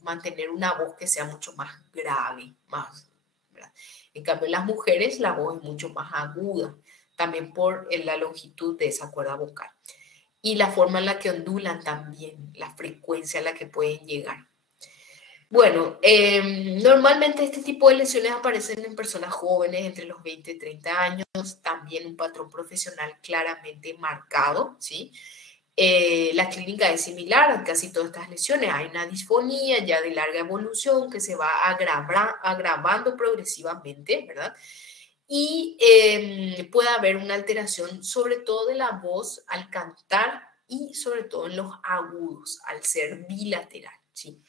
mantener una voz que sea mucho más grave, más, ¿verdad? En cambio, en las mujeres la voz es mucho más aguda, también por la longitud de esa cuerda vocal. Y la forma en la que ondulan también, la frecuencia a la que pueden llegar. Bueno, normalmente este tipo de lesiones aparecen en personas jóvenes entre los 20 y 30 años, también un patrón profesional claramente marcado, ¿sí? La clínica es similar a casi todas estas lesiones. Hay una disfonía ya de larga evolución que se va agravando progresivamente, ¿verdad? Y puede haber una alteración sobre todo de la voz al cantar y sobre todo en los agudos, al ser bilateral, ¿sí?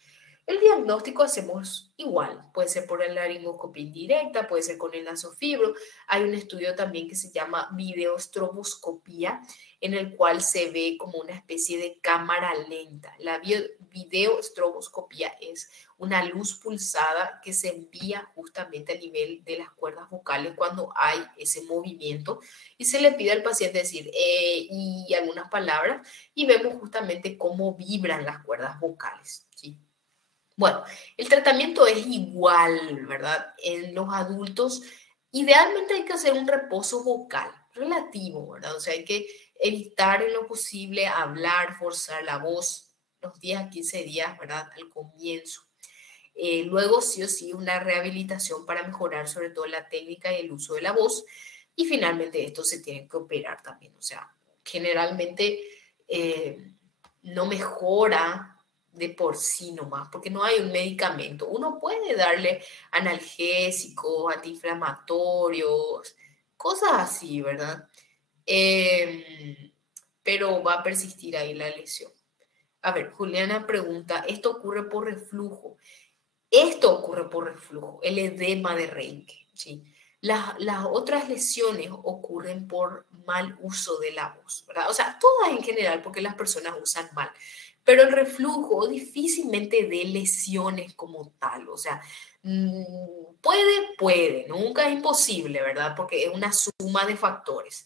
El diagnóstico hacemos igual, puede ser por la laringoscopia indirecta, puede ser con el nasofibro. Hay un estudio también que se llama videostroboscopía, en el cual se ve como una especie de cámara lenta. La videostroboscopía es una luz pulsada que se envía justamente a nivel de las cuerdas vocales cuando hay ese movimiento y se le pide al paciente decir y algunas palabras y vemos justamente cómo vibran las cuerdas vocales, ¿sí? Bueno, el tratamiento es igual, ¿verdad? En los adultos, idealmente hay que hacer un reposo vocal relativo, ¿verdad? O sea, hay que evitar en lo posible hablar, forzar la voz los 10 a 15 días, ¿verdad? Al comienzo. Luego, sí o sí, una rehabilitación para mejorar sobre todo la técnica y el uso de la voz. Y finalmente esto se tiene que operar también. O sea, generalmente no mejora de por sí nomás, porque no hay un medicamento. Uno puede darle analgésicos, antiinflamatorios, cosas así, ¿verdad? Em, pero va a persistir ahí la lesión. A ver, Juliana pregunta, ¿esto ocurre por reflujo? Esto ocurre por reflujo, el edema de Reinke, ¿sí? Las otras lesiones ocurren por mal uso de la voz, ¿verdad? O sea, todas en general porque las personas usan mal, pero el reflujo difícilmente de lesiones como tal, o sea, puede, nunca es imposible, ¿verdad? Porque es una suma de factores,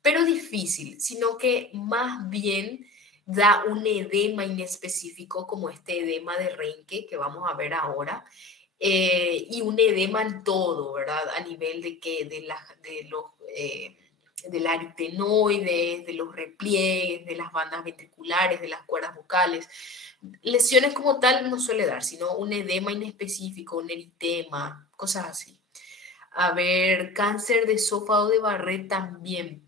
pero difícil, sino que más bien da un edema inespecífico como este edema de Reinke que vamos a ver ahora, y un edema en todo, ¿verdad? A nivel de que de los del aritenoides, de los repliegues, de las bandas ventriculares, de las cuerdas vocales. Lesiones como tal no suele dar, sino un edema inespecífico, un eritema, cosas así. A ver, cáncer de esófago de Barrett también.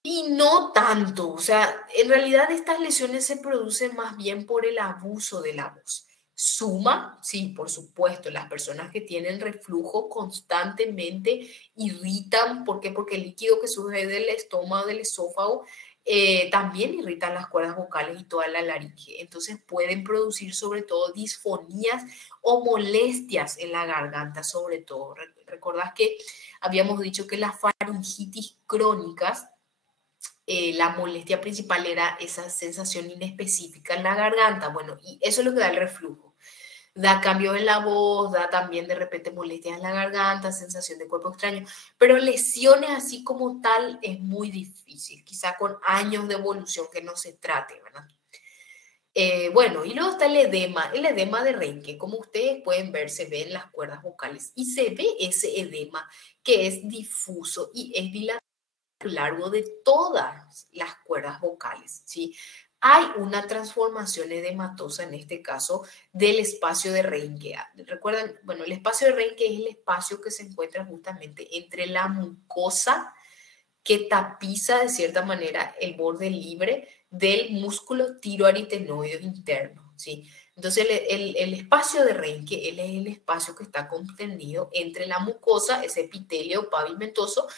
Y no tanto, o sea, en realidad estas lesiones se producen más bien por el abuso de la voz. Suma, sí, por supuesto, las personas que tienen reflujo constantemente irritan, ¿por qué? Porque el líquido que surge del estómago, del esófago, también irrita las cuerdas vocales y toda la laringe. Entonces pueden producir sobre todo disfonías o molestias en la garganta, sobre todo. Recordás que habíamos dicho que las faringitis crónicas, la molestia principal era esa sensación inespecífica en la garganta. Bueno, y eso es lo que da el reflujo. Da cambio en la voz, da también de repente molestias en la garganta, sensación de cuerpo extraño, pero lesiones así como tal es muy difícil, quizá con años de evolución que no se trate, ¿verdad? Bueno, y luego está el edema de Reinke. Como ustedes pueden ver, se ve en las cuerdas vocales y se ve ese edema que es difuso y es dilatado a lo largo de todas las cuerdas vocales, ¿sí? Hay una transformación edematosa en este caso del espacio de Reinke. Recuerdan, bueno, el espacio de Reinke es el espacio que se encuentra justamente entre la mucosa que tapiza de cierta manera el borde libre del músculo tiroaritenoideo interno, ¿sí? Entonces el espacio de Reinke, él es el espacio que está contenido entre la mucosa, ese epitelio pavimentoso,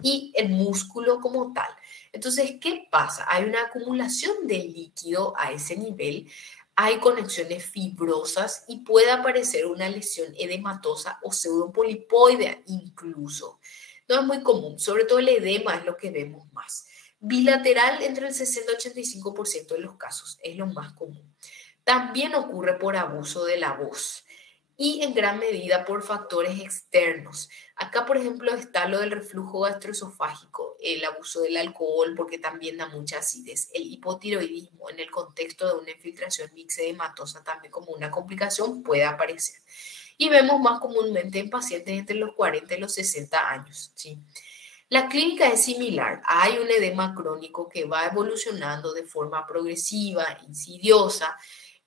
y el músculo como tal. Entonces, ¿qué pasa? Hay una acumulación de líquido a ese nivel, hay conexiones fibrosas y puede aparecer una lesión edematosa o pseudopolipoidea incluso. No es muy común, sobre todo el edema es lo que vemos más. Bilateral entre el 60 y 85% de los casos es lo más común. También ocurre por abuso de la voz y en gran medida por factores externos. Acá, por ejemplo, está lo del reflujo gastroesofágico, el abuso del alcohol, porque también da mucha acidez, el hipotiroidismo en el contexto de una infiltración mixedematosa también como una complicación puede aparecer. Y vemos más comúnmente en pacientes entre los 40 y los 60 años, ¿sí? La clínica es similar. Hay un edema crónico que va evolucionando de forma progresiva, insidiosa,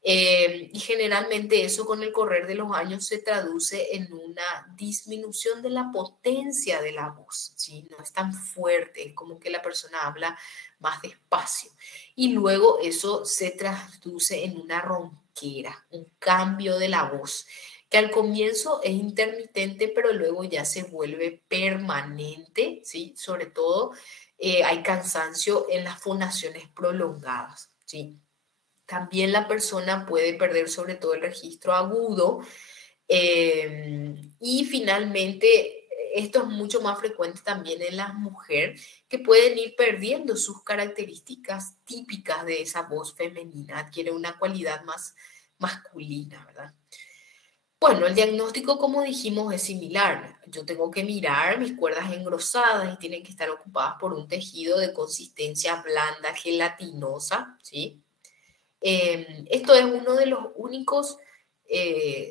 y generalmente eso con el correr de los años se traduce en una disminución de la potencia de la voz, ¿sí? No es tan fuerte, es como que la persona habla más despacio. Y luego eso se traduce en una ronquera, un cambio de la voz que al comienzo es intermitente, pero luego ya se vuelve permanente, ¿sí? Sobre todo hay cansancio en las fonaciones prolongadas, ¿sí? También la persona puede perder sobre todo el registro agudo, y finalmente esto es mucho más frecuente también en las mujeres que pueden ir perdiendo sus características típicas de esa voz femenina, adquiere una cualidad más masculina, ¿verdad? Bueno, el diagnóstico, como dijimos, es similar. Yo tengo que mirar mis cuerdas engrosadas y tienen que estar ocupadas por un tejido de consistencia blanda, gelatinosa, ¿sí? Esto es uno de los únicos,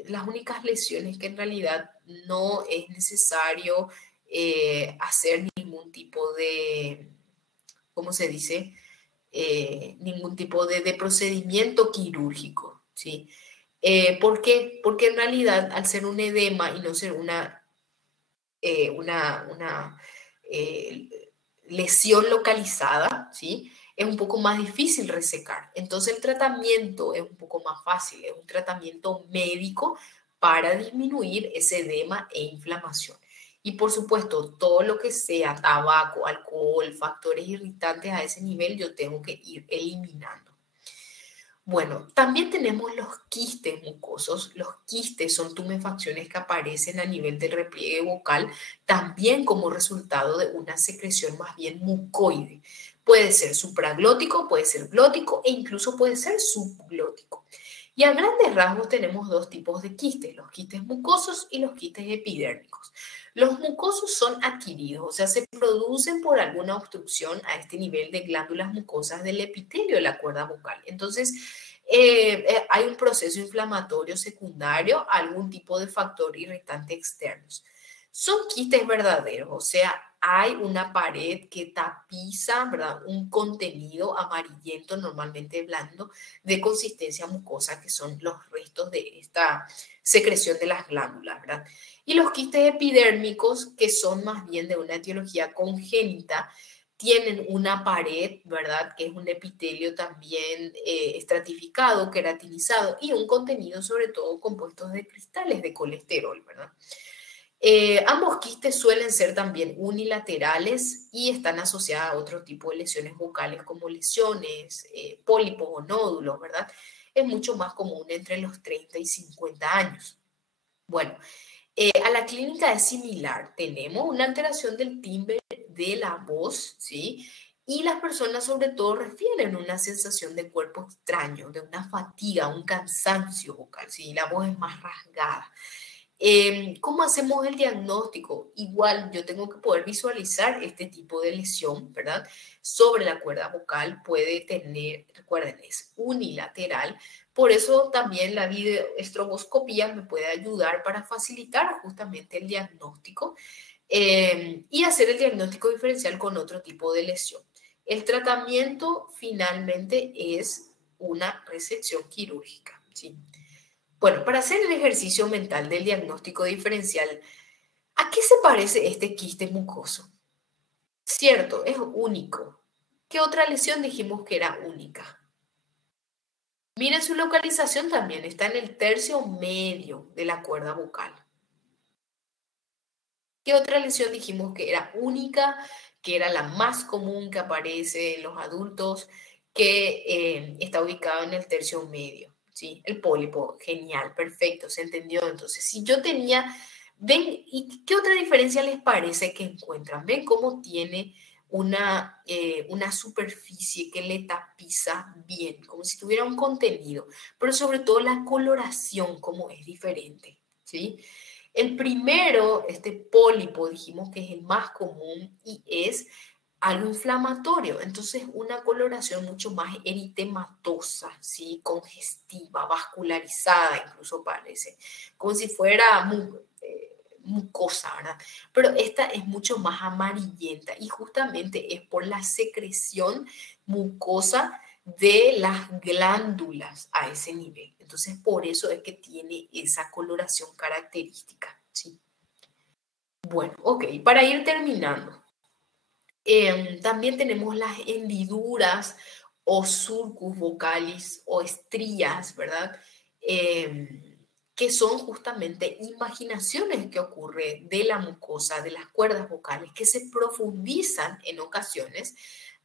las únicas lesiones que en realidad no es necesario hacer ningún tipo de, ¿cómo se dice? Ningún tipo de procedimiento quirúrgico, ¿sí? ¿Por qué? Porque en realidad al ser un edema y no ser una lesión localizada, ¿sí? Es un poco más difícil resecar. Entonces el tratamiento es un poco más fácil, es un tratamiento médico para disminuir ese edema e inflamación. Y por supuesto, todo lo que sea tabaco, alcohol, factores irritantes a ese nivel, yo tengo que ir eliminando. Bueno, también tenemos los quistes mucosos. Los quistes son tumefacciones que aparecen a nivel del repliegue vocal, también como resultado de una secreción más bien mucoide. Puede ser supraglótico, puede ser glótico e incluso puede ser subglótico. Y a grandes rasgos tenemos dos tipos de quistes, los quistes mucosos y los quistes epidérmicos. Los mucosos son adquiridos, o sea, se producen por alguna obstrucción a este nivel de glándulas mucosas del epitelio de la cuerda vocal. Entonces, hay un proceso inflamatorio secundario, algún tipo de factor irritante externos. Son quistes verdaderos, o sea, hay una pared que tapiza, ¿verdad? Un contenido amarillento, normalmente blando, de consistencia mucosa, que son los restos de esta secreción de las glándulas, ¿verdad? Y los quistes epidérmicos, que son más bien de una etiología congénita, tienen una pared, ¿verdad? Que es un epitelio también estratificado, queratinizado y un contenido sobre todo compuesto de cristales de colesterol, ¿verdad? Ambos quistes suelen ser también unilaterales y están asociados a otro tipo de lesiones vocales como lesiones, pólipos o nódulos, ¿verdad? Es mucho más común entre los 30 y 50 años. Bueno, a la clínica es similar. Tenemos una alteración del timbre de la voz, ¿sí? Y las personas sobre todo refieren una sensación de cuerpo extraño, de una fatiga, un cansancio vocal, ¿sí? La voz es más rasgada. ¿Cómo hacemos el diagnóstico? Igual yo tengo que poder visualizar este tipo de lesión, ¿verdad? Sobre la cuerda vocal puede tener, recuerden, es unilateral. Por eso también la videoestroboscopía me puede ayudar para facilitar justamente el diagnóstico y hacer el diagnóstico diferencial con otro tipo de lesión. El tratamiento finalmente es una resección quirúrgica, ¿sí? Bueno, para hacer el ejercicio mental del diagnóstico diferencial, ¿a qué se parece este quiste mucoso? Cierto, es único. ¿Qué otra lesión dijimos que era única? Miren su localización también, está en el tercio medio de la cuerda vocal. ¿Qué otra lesión dijimos que era única, que era la más común que aparece en los adultos, que está ubicado en el tercio medio? ¿Sí? El pólipo, genial, perfecto, se entendió. Entonces, si yo tenía, ven, ¿y qué otra diferencia les parece que encuentran? ¿Ven cómo tiene una superficie que le tapiza bien, como si tuviera un contenido, pero sobre todo la coloración, como es diferente, ¿sí? El primero, este pólipo, dijimos que es el más común y es algo inflamatorio, entonces una coloración mucho más eritematosa, ¿sí? Congestiva, vascularizada, incluso parece, como si fuera mucosa, ¿verdad? Pero esta es mucho más amarillenta y justamente es por la secreción mucosa de las glándulas a ese nivel. Entonces, por eso es que tiene esa coloración característica, ¿sí? Bueno, ok, para ir terminando, también tenemos las hendiduras o surcus vocalis o estrías, ¿verdad? Que son justamente imaginaciones que ocurren de la mucosa, de las cuerdas vocales, que se profundizan en ocasiones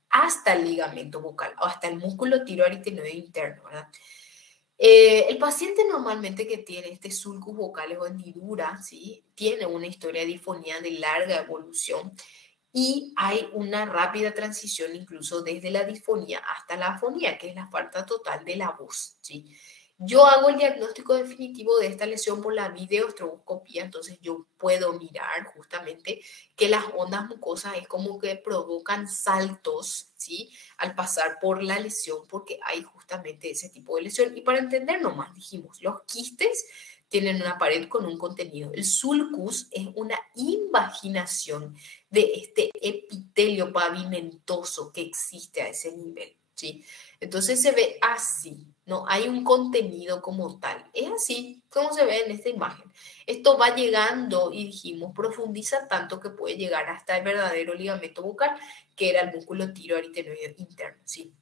hasta el ligamento vocal o hasta el músculo tiroaritenoide interno, ¿verdad? El paciente normalmente que tiene este sulcus vocales o hendidura, ¿sí? Tiene una historia de disfonía de larga evolución y hay una rápida transición incluso desde la disfonía hasta la afonía, que es la falta total de la voz, ¿sí? Yo hago el diagnóstico definitivo de esta lesión por la videoestroboscopía, entonces yo puedo mirar justamente que las ondas mucosas es como que provocan saltos, ¿sí? Al pasar por la lesión, porque hay justamente ese tipo de lesión. Y para entender nomás, dijimos, los quistes tienen una pared con un contenido. El sulcus es una invaginación de este epitelio pavimentoso que existe a ese nivel, ¿sí? Entonces se ve así, no hay un contenido como tal. Es así como se ve en esta imagen. Esto va llegando y dijimos, profundiza tanto que puede llegar hasta el verdadero ligamento vocal, que era el músculo tiroaritenoide interno, ¿sí?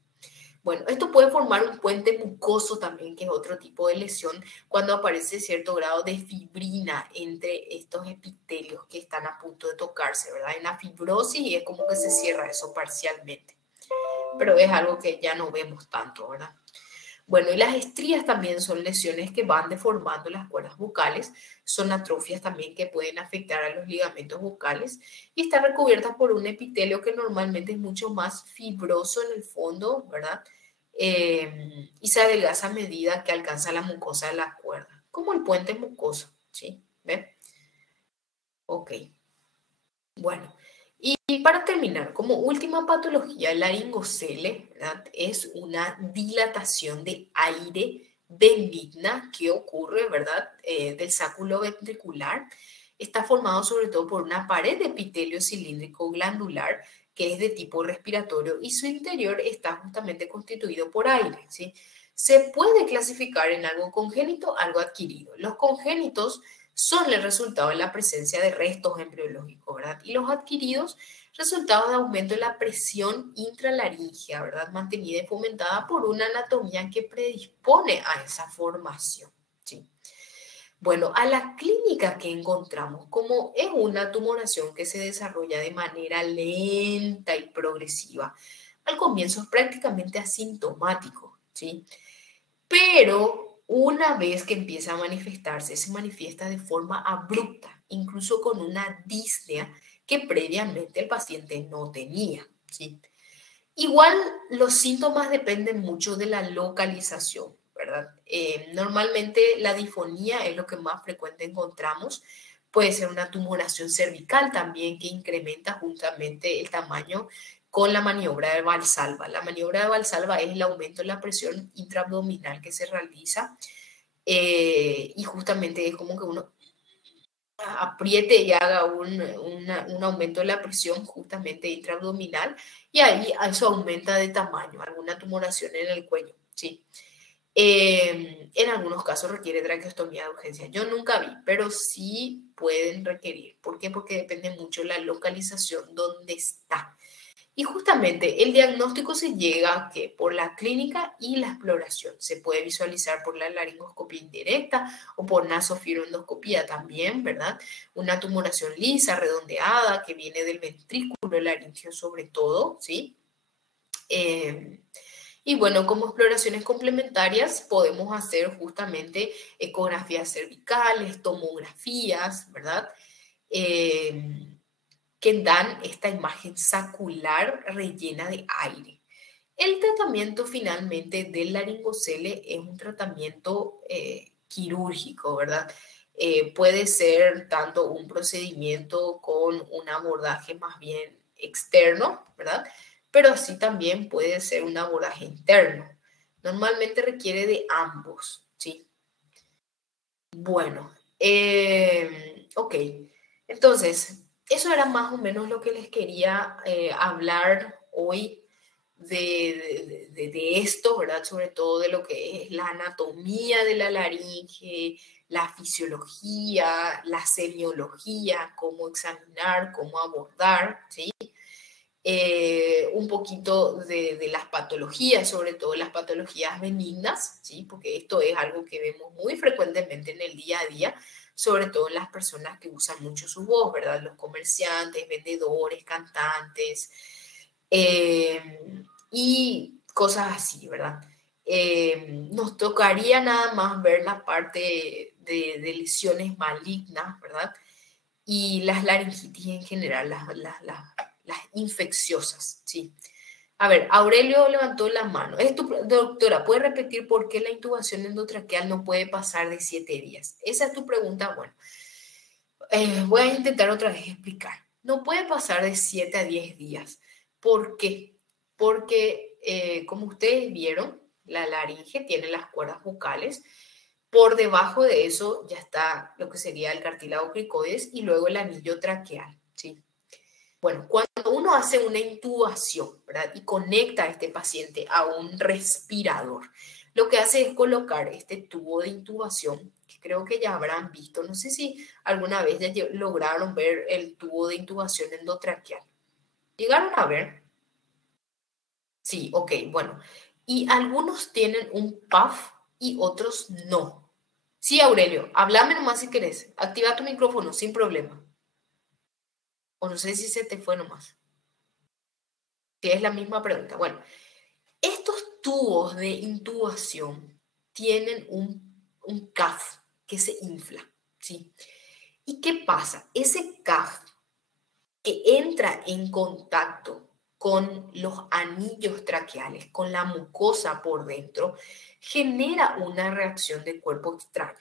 Bueno, esto puede formar un puente mucoso también, que es otro tipo de lesión, cuando aparece cierto grado de fibrina entre estos epitelios que están a punto de tocarse, ¿verdad? Hay una fibrosis y es como que se cierra eso parcialmente, pero es algo que ya no vemos tanto, ¿verdad? Bueno, y las estrías también son lesiones que van deformando las cuerdas vocales, son atrofias también que pueden afectar a los ligamentos vocales y están recubiertas por un epitelio que normalmente es mucho más fibroso en el fondo, ¿verdad? Y se adelgaza a medida que alcanza la mucosa de la cuerda, como el puente mucoso, ¿sí? ¿Ven? Ok, bueno. Y para terminar, como última patología, la laringocele, ¿verdad? Es una dilatación de aire benigna que ocurre, ¿verdad? Del sáculo ventricular. Está formado sobre todo por una pared de epitelio cilíndrico glandular que es de tipo respiratorio y su interior está justamente constituido por aire, ¿sí? Se puede clasificar en algo congénito, algo adquirido. Los congénitos son el resultado de la presencia de restos embriológicos, ¿verdad? Y los adquiridos, resultado de aumento de la presión intralaríngea, ¿verdad? Mantenida y fomentada por una anatomía que predispone a esa formación, ¿sí? Bueno, a la clínica que encontramos, como es una tumoración que se desarrolla de manera lenta y progresiva, al comienzo es prácticamente asintomático, ¿sí? Pero una vez que empieza a manifestarse, se manifiesta de forma abrupta, incluso con una disnea que previamente el paciente no tenía, ¿sí? Igual los síntomas dependen mucho de la localización, ¿verdad? Normalmente la disfonía es lo que más frecuente encontramos. Puede ser una tumoración cervical también que incrementa justamente el tamaño con la maniobra de Valsalva. La maniobra de Valsalva es el aumento de la presión intraabdominal que se realiza y justamente es como que uno apriete y haga un aumento de la presión justamente intraabdominal y ahí eso aumenta de tamaño, alguna tumoración en el cuello, ¿sí? En algunos casos requiere traqueostomía de urgencia. Yo nunca vi, pero sí pueden requerir. ¿Por qué? Porque depende mucho de la localización donde está. Y justamente el diagnóstico se llega que por la clínica y la exploración. Se puede visualizar por la laringoscopia indirecta o por nasofibrondoscopía también, ¿verdad? Una tumoración lisa, redondeada, que viene del ventrículo laríngeo sobre todo, ¿sí? Y bueno, como exploraciones complementarias podemos hacer justamente ecografías cervicales, tomografías, ¿verdad? Eh, que dan esta imagen sacular rellena de aire. El tratamiento finalmente del laringocele es un tratamiento quirúrgico, ¿verdad? Puede ser tanto un procedimiento con un abordaje más bien externo, ¿verdad? Pero así también puede ser un abordaje interno. Normalmente requiere de ambos, ¿sí? Bueno, ok. Entonces, eso era más o menos lo que les quería hablar hoy de esto, ¿verdad? Sobre todo de lo que es la anatomía de la laringe, la fisiología, la semiología, cómo examinar, cómo abordar, ¿sí? Un poquito de las patologías, sobre todo las patologías benignas, ¿sí? Porque esto es algo que vemos muy frecuentemente en el día a día, sobre todo en las personas que usan mucho su voz, ¿verdad? Los comerciantes, vendedores, cantantes y cosas así, ¿verdad? Nos tocaría nada más ver la parte de lesiones malignas, ¿verdad? Y las laringitis en general, las infecciosas, ¿sí? A ver, Aurelio levantó la mano. Doctora, ¿puede repetir por qué la intubación endotraqueal no puede pasar de 7 días? Esa es tu pregunta. Bueno, voy a intentar otra vez explicar. No puede pasar de 7 a 10 días. ¿Por qué? Porque, como ustedes vieron, la laringe tiene las cuerdas vocales. Por debajo de eso ya está lo que sería el cartílago cricoides y luego el anillo traqueal, ¿sí? Bueno, cuando uno hace una intubación, ¿verdad? Y conecta a este paciente a un respirador, lo que hace es colocar este tubo de intubación, que creo que ya habrán visto, no sé si alguna vez ya lograron ver el tubo de intubación endotraqueal. ¿Llegaron a ver? Sí, ok, bueno. y algunos tienen un PAF y otros no. Sí, Aurelio, háblame nomás si querés. Activa tu micrófono sin problema. O no sé si se te fue nomás. Que es la misma pregunta. Bueno, estos tubos de intubación tienen un CAF que se infla, ¿sí? ¿Y qué pasa? Ese CAF que entra en contacto con los anillos traqueales, con la mucosa por dentro, genera una reacción de cuerpo extraño.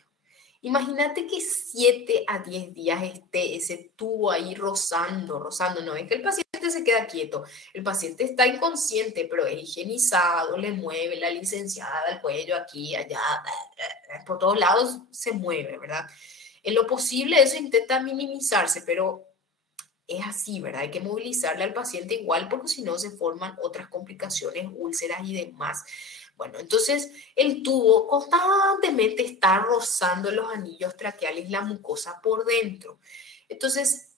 Imagínate que 7 a 10 días esté ese tubo ahí rozando, no es que el paciente se queda quieto, el paciente está inconsciente, pero es higienizado, le mueve la licenciada al cuello, aquí, allá, por todos lados se mueve, ¿verdad? En lo posible eso intenta minimizarse, pero es así, ¿verdad? Hay que movilizarle al paciente igual porque si no se forman otras complicaciones, úlceras y demás. Bueno, entonces el tubo constantemente está rozando los anillos traqueales, la mucosa por dentro. Entonces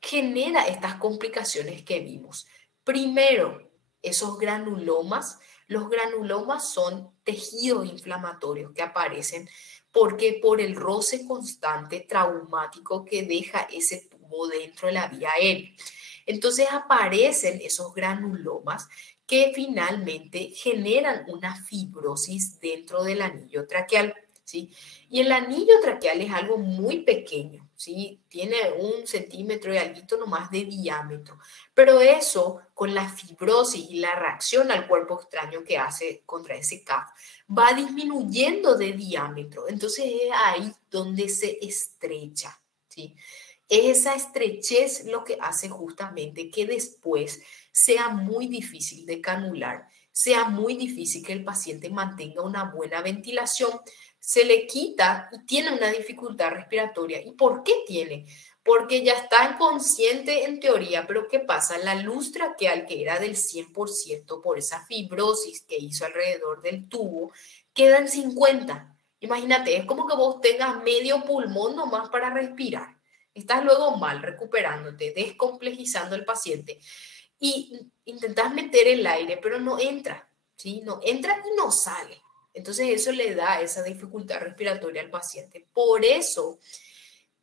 genera estas complicaciones que vimos. Primero, esos granulomas. Los granulomas son tejidos inflamatorios que aparecen porque por el roce constante traumático que deja ese tubo dentro de la vía aérea. Entonces aparecen esos granulomas que finalmente generan una fibrosis dentro del anillo traqueal, ¿sí? Y el anillo traqueal es algo muy pequeño, ¿sí? Tiene 1 centímetro y algo nomás de diámetro, pero eso con la fibrosis y la reacción al cuerpo extraño que hace contra ese CAF va disminuyendo de diámetro, entonces es ahí donde se estrecha, ¿sí? Es esa estrechez lo que hace justamente que después sea muy difícil de canular, sea muy difícil que el paciente mantenga una buena ventilación, se le quita y tiene una dificultad respiratoria. ¿Y por qué tiene? Porque ya está inconsciente en teoría, pero ¿qué pasa? La luz traqueal, que era del 100% por esa fibrosis que hizo alrededor del tubo, queda en 50. Imagínate, es como que vos tengas medio pulmón nomás para respirar. Estás luego mal, recuperándote, descomplejizando al paciente y intentas meter el aire, pero no entra, ¿sí? No entra y no sale. Entonces eso le da esa dificultad respiratoria al paciente. Por eso,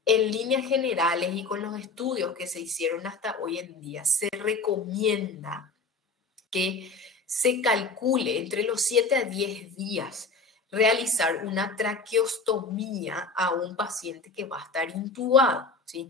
en líneas generales y con los estudios que se hicieron hasta hoy en día, se recomienda que se calcule entre los 7 a 10 días realizar una traqueostomía a un paciente que va a estar intubado, ¿sí?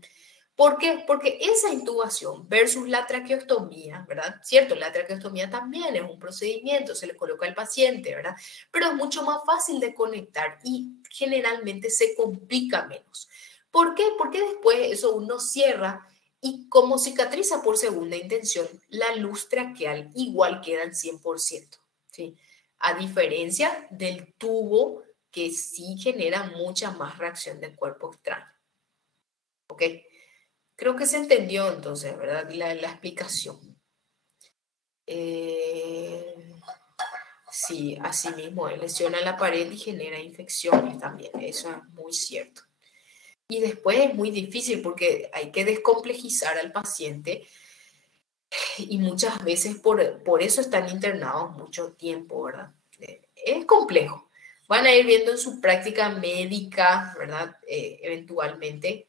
¿Por qué? Porque esa intubación versus la traqueostomía, ¿verdad? Cierto, la traqueostomía también es un procedimiento, se le coloca al paciente, ¿verdad? Pero es mucho más fácil de conectar y generalmente se complica menos. ¿Por qué? Porque después eso uno cierra y como cicatriza por segunda intención, la luz traqueal igual queda en 100%, ¿sí? A diferencia del tubo que sí genera mucha más reacción del cuerpo extraño, ¿ok? Creo que se entendió entonces, ¿verdad? La explicación. Sí, así mismo, lesiona la pared y genera infecciones también, eso es muy cierto. Y después es muy difícil porque hay que descomplejizar al paciente y muchas veces por eso están internados mucho tiempo, ¿verdad? Es complejo. Van a ir viendo en su práctica médica, ¿verdad? Eventualmente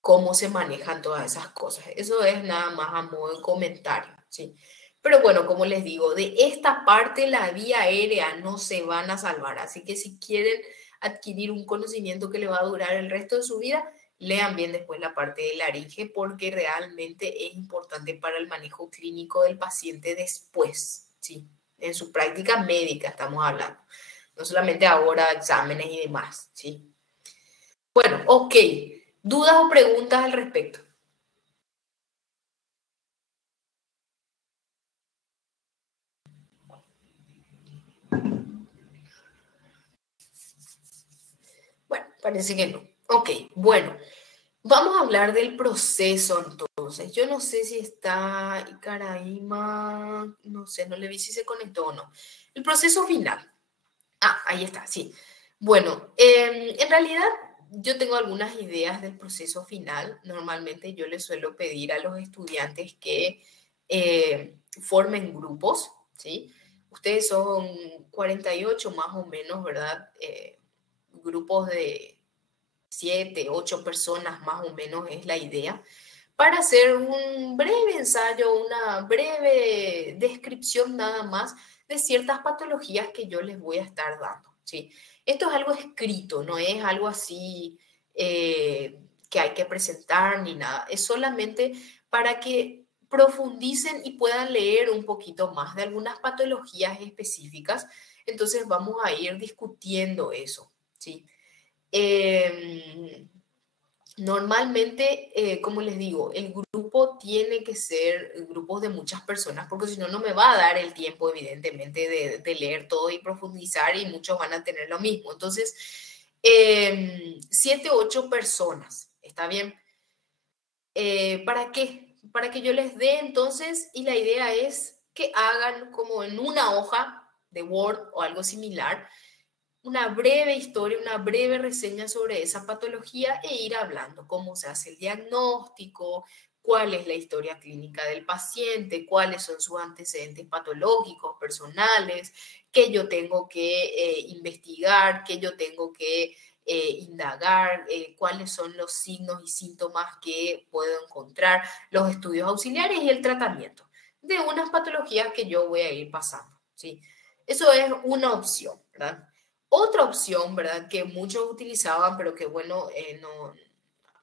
cómo se manejan todas esas cosas. Eso es nada más a modo de comentario, ¿sí? Pero bueno, como les digo, de esta parte la vía aérea no se van a salvar, así que si quieren adquirir un conocimiento que le va a durar el resto de su vida, lean bien después la parte de laringe porque realmente es importante para el manejo clínico del paciente después, ¿sí? En su práctica médica estamos hablando, no solamente ahora exámenes y demás, ¿sí? Bueno, ok. ¿Dudas o preguntas al respecto? Bueno, parece que no. Ok, bueno, vamos a hablar del proceso entonces. Yo no sé si está Icaraima, no sé, no le vi si se conectó o no. El proceso final. Ah, ahí está, sí. Bueno, en realidad yo tengo algunas ideas del proceso final. Normalmente yo les suelo pedir a los estudiantes que formen grupos, ¿sí? Ustedes son 48 más o menos, ¿verdad? Grupos de 7, 8 personas más o menos es la idea, para hacer un breve ensayo, una breve descripción nada más de ciertas patologías que yo les voy a estar dando, ¿sí? Esto es algo escrito, no es algo así que hay que presentar ni nada, es solamente para que profundicen y puedan leer un poquito más de algunas patologías específicas. Entonces vamos a ir discutiendo eso, ¿sí? Eh, Normalmente, como les digo, el grupo tiene que ser grupos de muchas personas, porque si no, no me va a dar el tiempo, evidentemente, de leer todo y profundizar y muchos van a tener lo mismo. Entonces, 7, 8 personas, ¿está bien? ¿Para qué? Para que yo les dé entonces, y la idea es que hagan como en una hoja de Word o algo similar, una breve historia, una breve reseña sobre esa patología e ir hablando cómo se hace el diagnóstico, cuál es la historia clínica del paciente, cuáles son sus antecedentes patológicos, personales, qué yo tengo que investigar, qué yo tengo que indagar, cuáles son los signos y síntomas que puedo encontrar, los estudios auxiliares y el tratamiento de unas patologías que yo voy a ir pasando, ¿sí? Eso es una opción, ¿verdad? Otra opción, ¿verdad? Que muchos utilizaban, pero que bueno,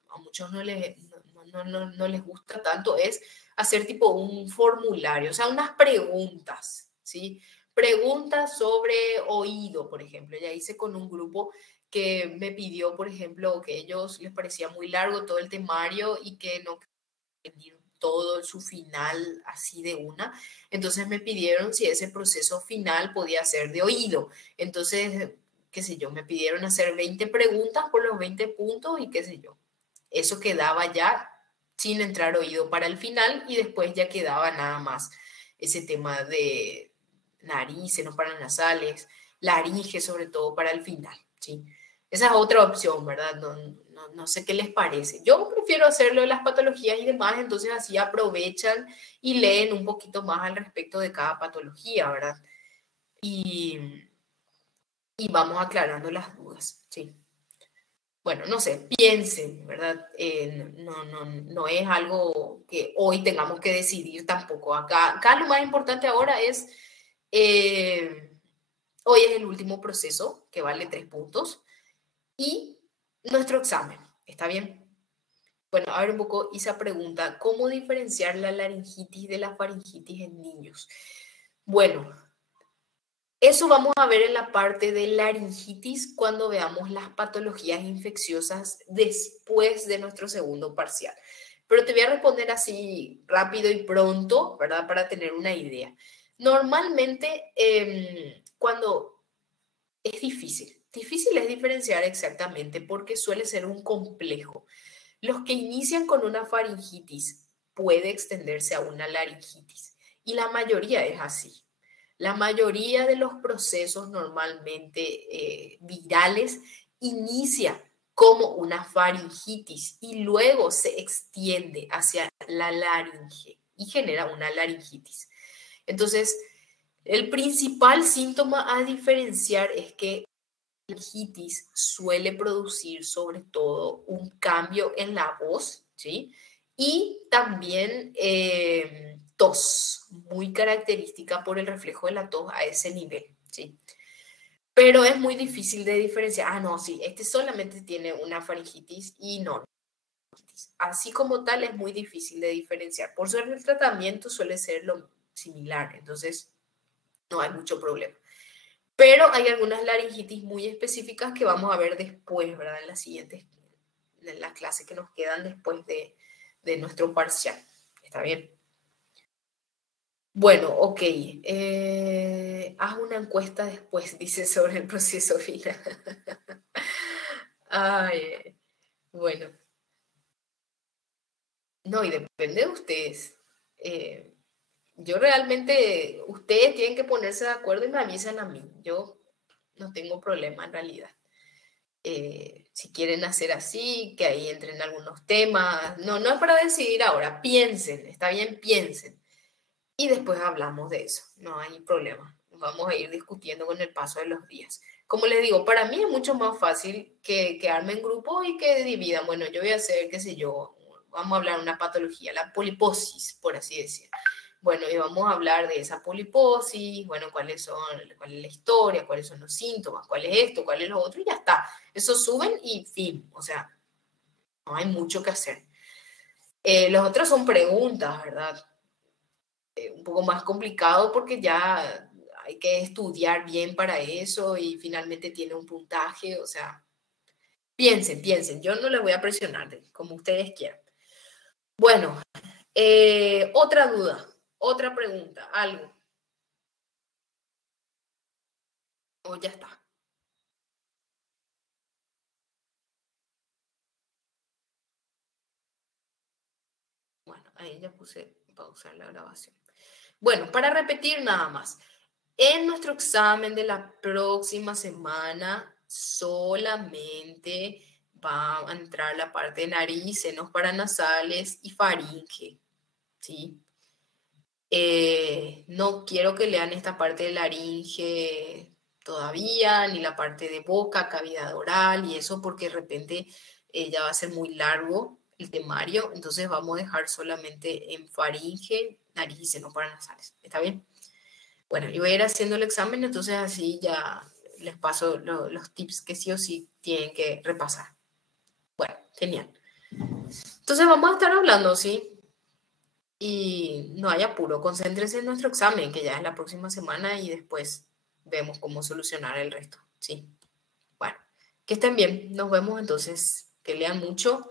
a muchos no les gusta tanto, es hacer tipo un formulario, o sea, unas preguntas, ¿sí? Preguntas sobre oído, por ejemplo. Ya hice con un grupo que me pidió, por ejemplo, que a ellos les parecía muy largo todo el temario y que no querían todo su final así de una. Entonces me pidieron si ese proceso final podía ser de oído. Entonces, qué sé yo, me pidieron hacer 20 preguntas por los 20 puntos y qué sé yo. Eso quedaba ya sin entrar oído para el final y después ya quedaba nada más ese tema de nariz, senos paranasales, laringe sobre todo para el final, ¿sí? Esa es otra opción, ¿verdad? No sé qué les parece. Yo prefiero hacerlo de las patologías y demás, entonces así aprovechan y leen un poquito más al respecto de cada patología, ¿verdad? Y, y vamos aclarando las dudas, ¿sí? Bueno, no sé, piensen, ¿verdad? No es algo que hoy tengamos que decidir tampoco. Acá lo más importante ahora es, eh, hoy es el último proceso que vale 3 puntos y nuestro examen, ¿está bien? Bueno, a ver un poco Isa pregunta, ¿cómo diferenciar la laringitis de la faringitis en niños? Bueno, eso vamos a ver en la parte de laringitis cuando veamos las patologías infecciosas después de nuestro segundo parcial. Pero te voy a responder así rápido y pronto, ¿verdad? Para tener una idea. Normalmente, cuando es difícil es diferenciar exactamente porque suele ser un complejo. Los que inician con una faringitis puede extenderse a una laringitis y la mayoría es así. La mayoría de los procesos normalmente virales inicia como una faringitis y luego se extiende hacia la laringe y genera una laringitis. Entonces, el principal síntoma a diferenciar es que la laringitis suele producir sobre todo un cambio en la voz, ¿sí? Y también tos, muy característica por el reflejo de la tos a ese nivel, ¿sí? Pero es muy difícil de diferenciar. Ah, no, sí, este solamente tiene una faringitis y no. Así como tal es muy difícil de diferenciar. Por suerte el tratamiento suele ser lo similar, entonces no hay mucho problema. Pero hay algunas laringitis muy específicas que vamos a ver después, ¿verdad? En las siguientes, en las clases que nos quedan después de nuestro parcial. ¿Está bien? Bueno, ok. Haz una encuesta después, dice, sobre el proceso final. Ay, bueno. No, y depende de ustedes. Eh, yo realmente, ustedes tienen que ponerse de acuerdo y me avisan a mí. Yo no tengo problema en realidad. Si quieren hacer así, que ahí entren algunos temas. No, no es para decidir ahora, piensen, está bien, piensen. y después hablamos de eso, no hay problema. Vamos a ir discutiendo con el paso de los días. Como les digo, para mí es mucho más fácil que quedarme en grupo y que dividan. Bueno, yo voy a hacer, qué sé yo, vamos a hablar de una patología, la poliposis, por así decir. Bueno, y vamos a hablar de esa poliposis, bueno, cuál es la historia, cuáles son los síntomas, cuál es esto, cuál es lo otro, y ya está. Eso suben y fin, o sea, no hay mucho que hacer. Los otros son preguntas, ¿verdad? Un poco más complicado porque ya hay que estudiar bien para eso y finalmente tiene un puntaje, o sea, piensen, yo no les voy a presionar, como ustedes quieran. Bueno, otra duda, otra pregunta, algo. O ya está. Bueno, ahí ya puse pausar la grabación. Bueno, para repetir nada más. En nuestro examen de la próxima semana solamente va a entrar la parte de nariz, senos paranasales y faringe, ¿sí? No quiero que lean esta parte de laringe todavía, ni la parte de boca, cavidad oral y eso, porque de repente ya va a ser muy largo el temario, entonces vamos a dejar solamente en faringe, nariz y senos paranasales. ¿Está bien? Bueno, yo voy a ir haciendo el examen, entonces así ya les paso los tips que sí o sí tienen que repasar. Bueno, genial. Entonces vamos a estar hablando, ¿sí? Y no hay apuro, concéntrense en nuestro examen, que ya es la próxima semana y después vemos cómo solucionar el resto, ¿sí? Bueno, que estén bien, nos vemos entonces, que lean mucho.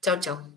Chao, chao.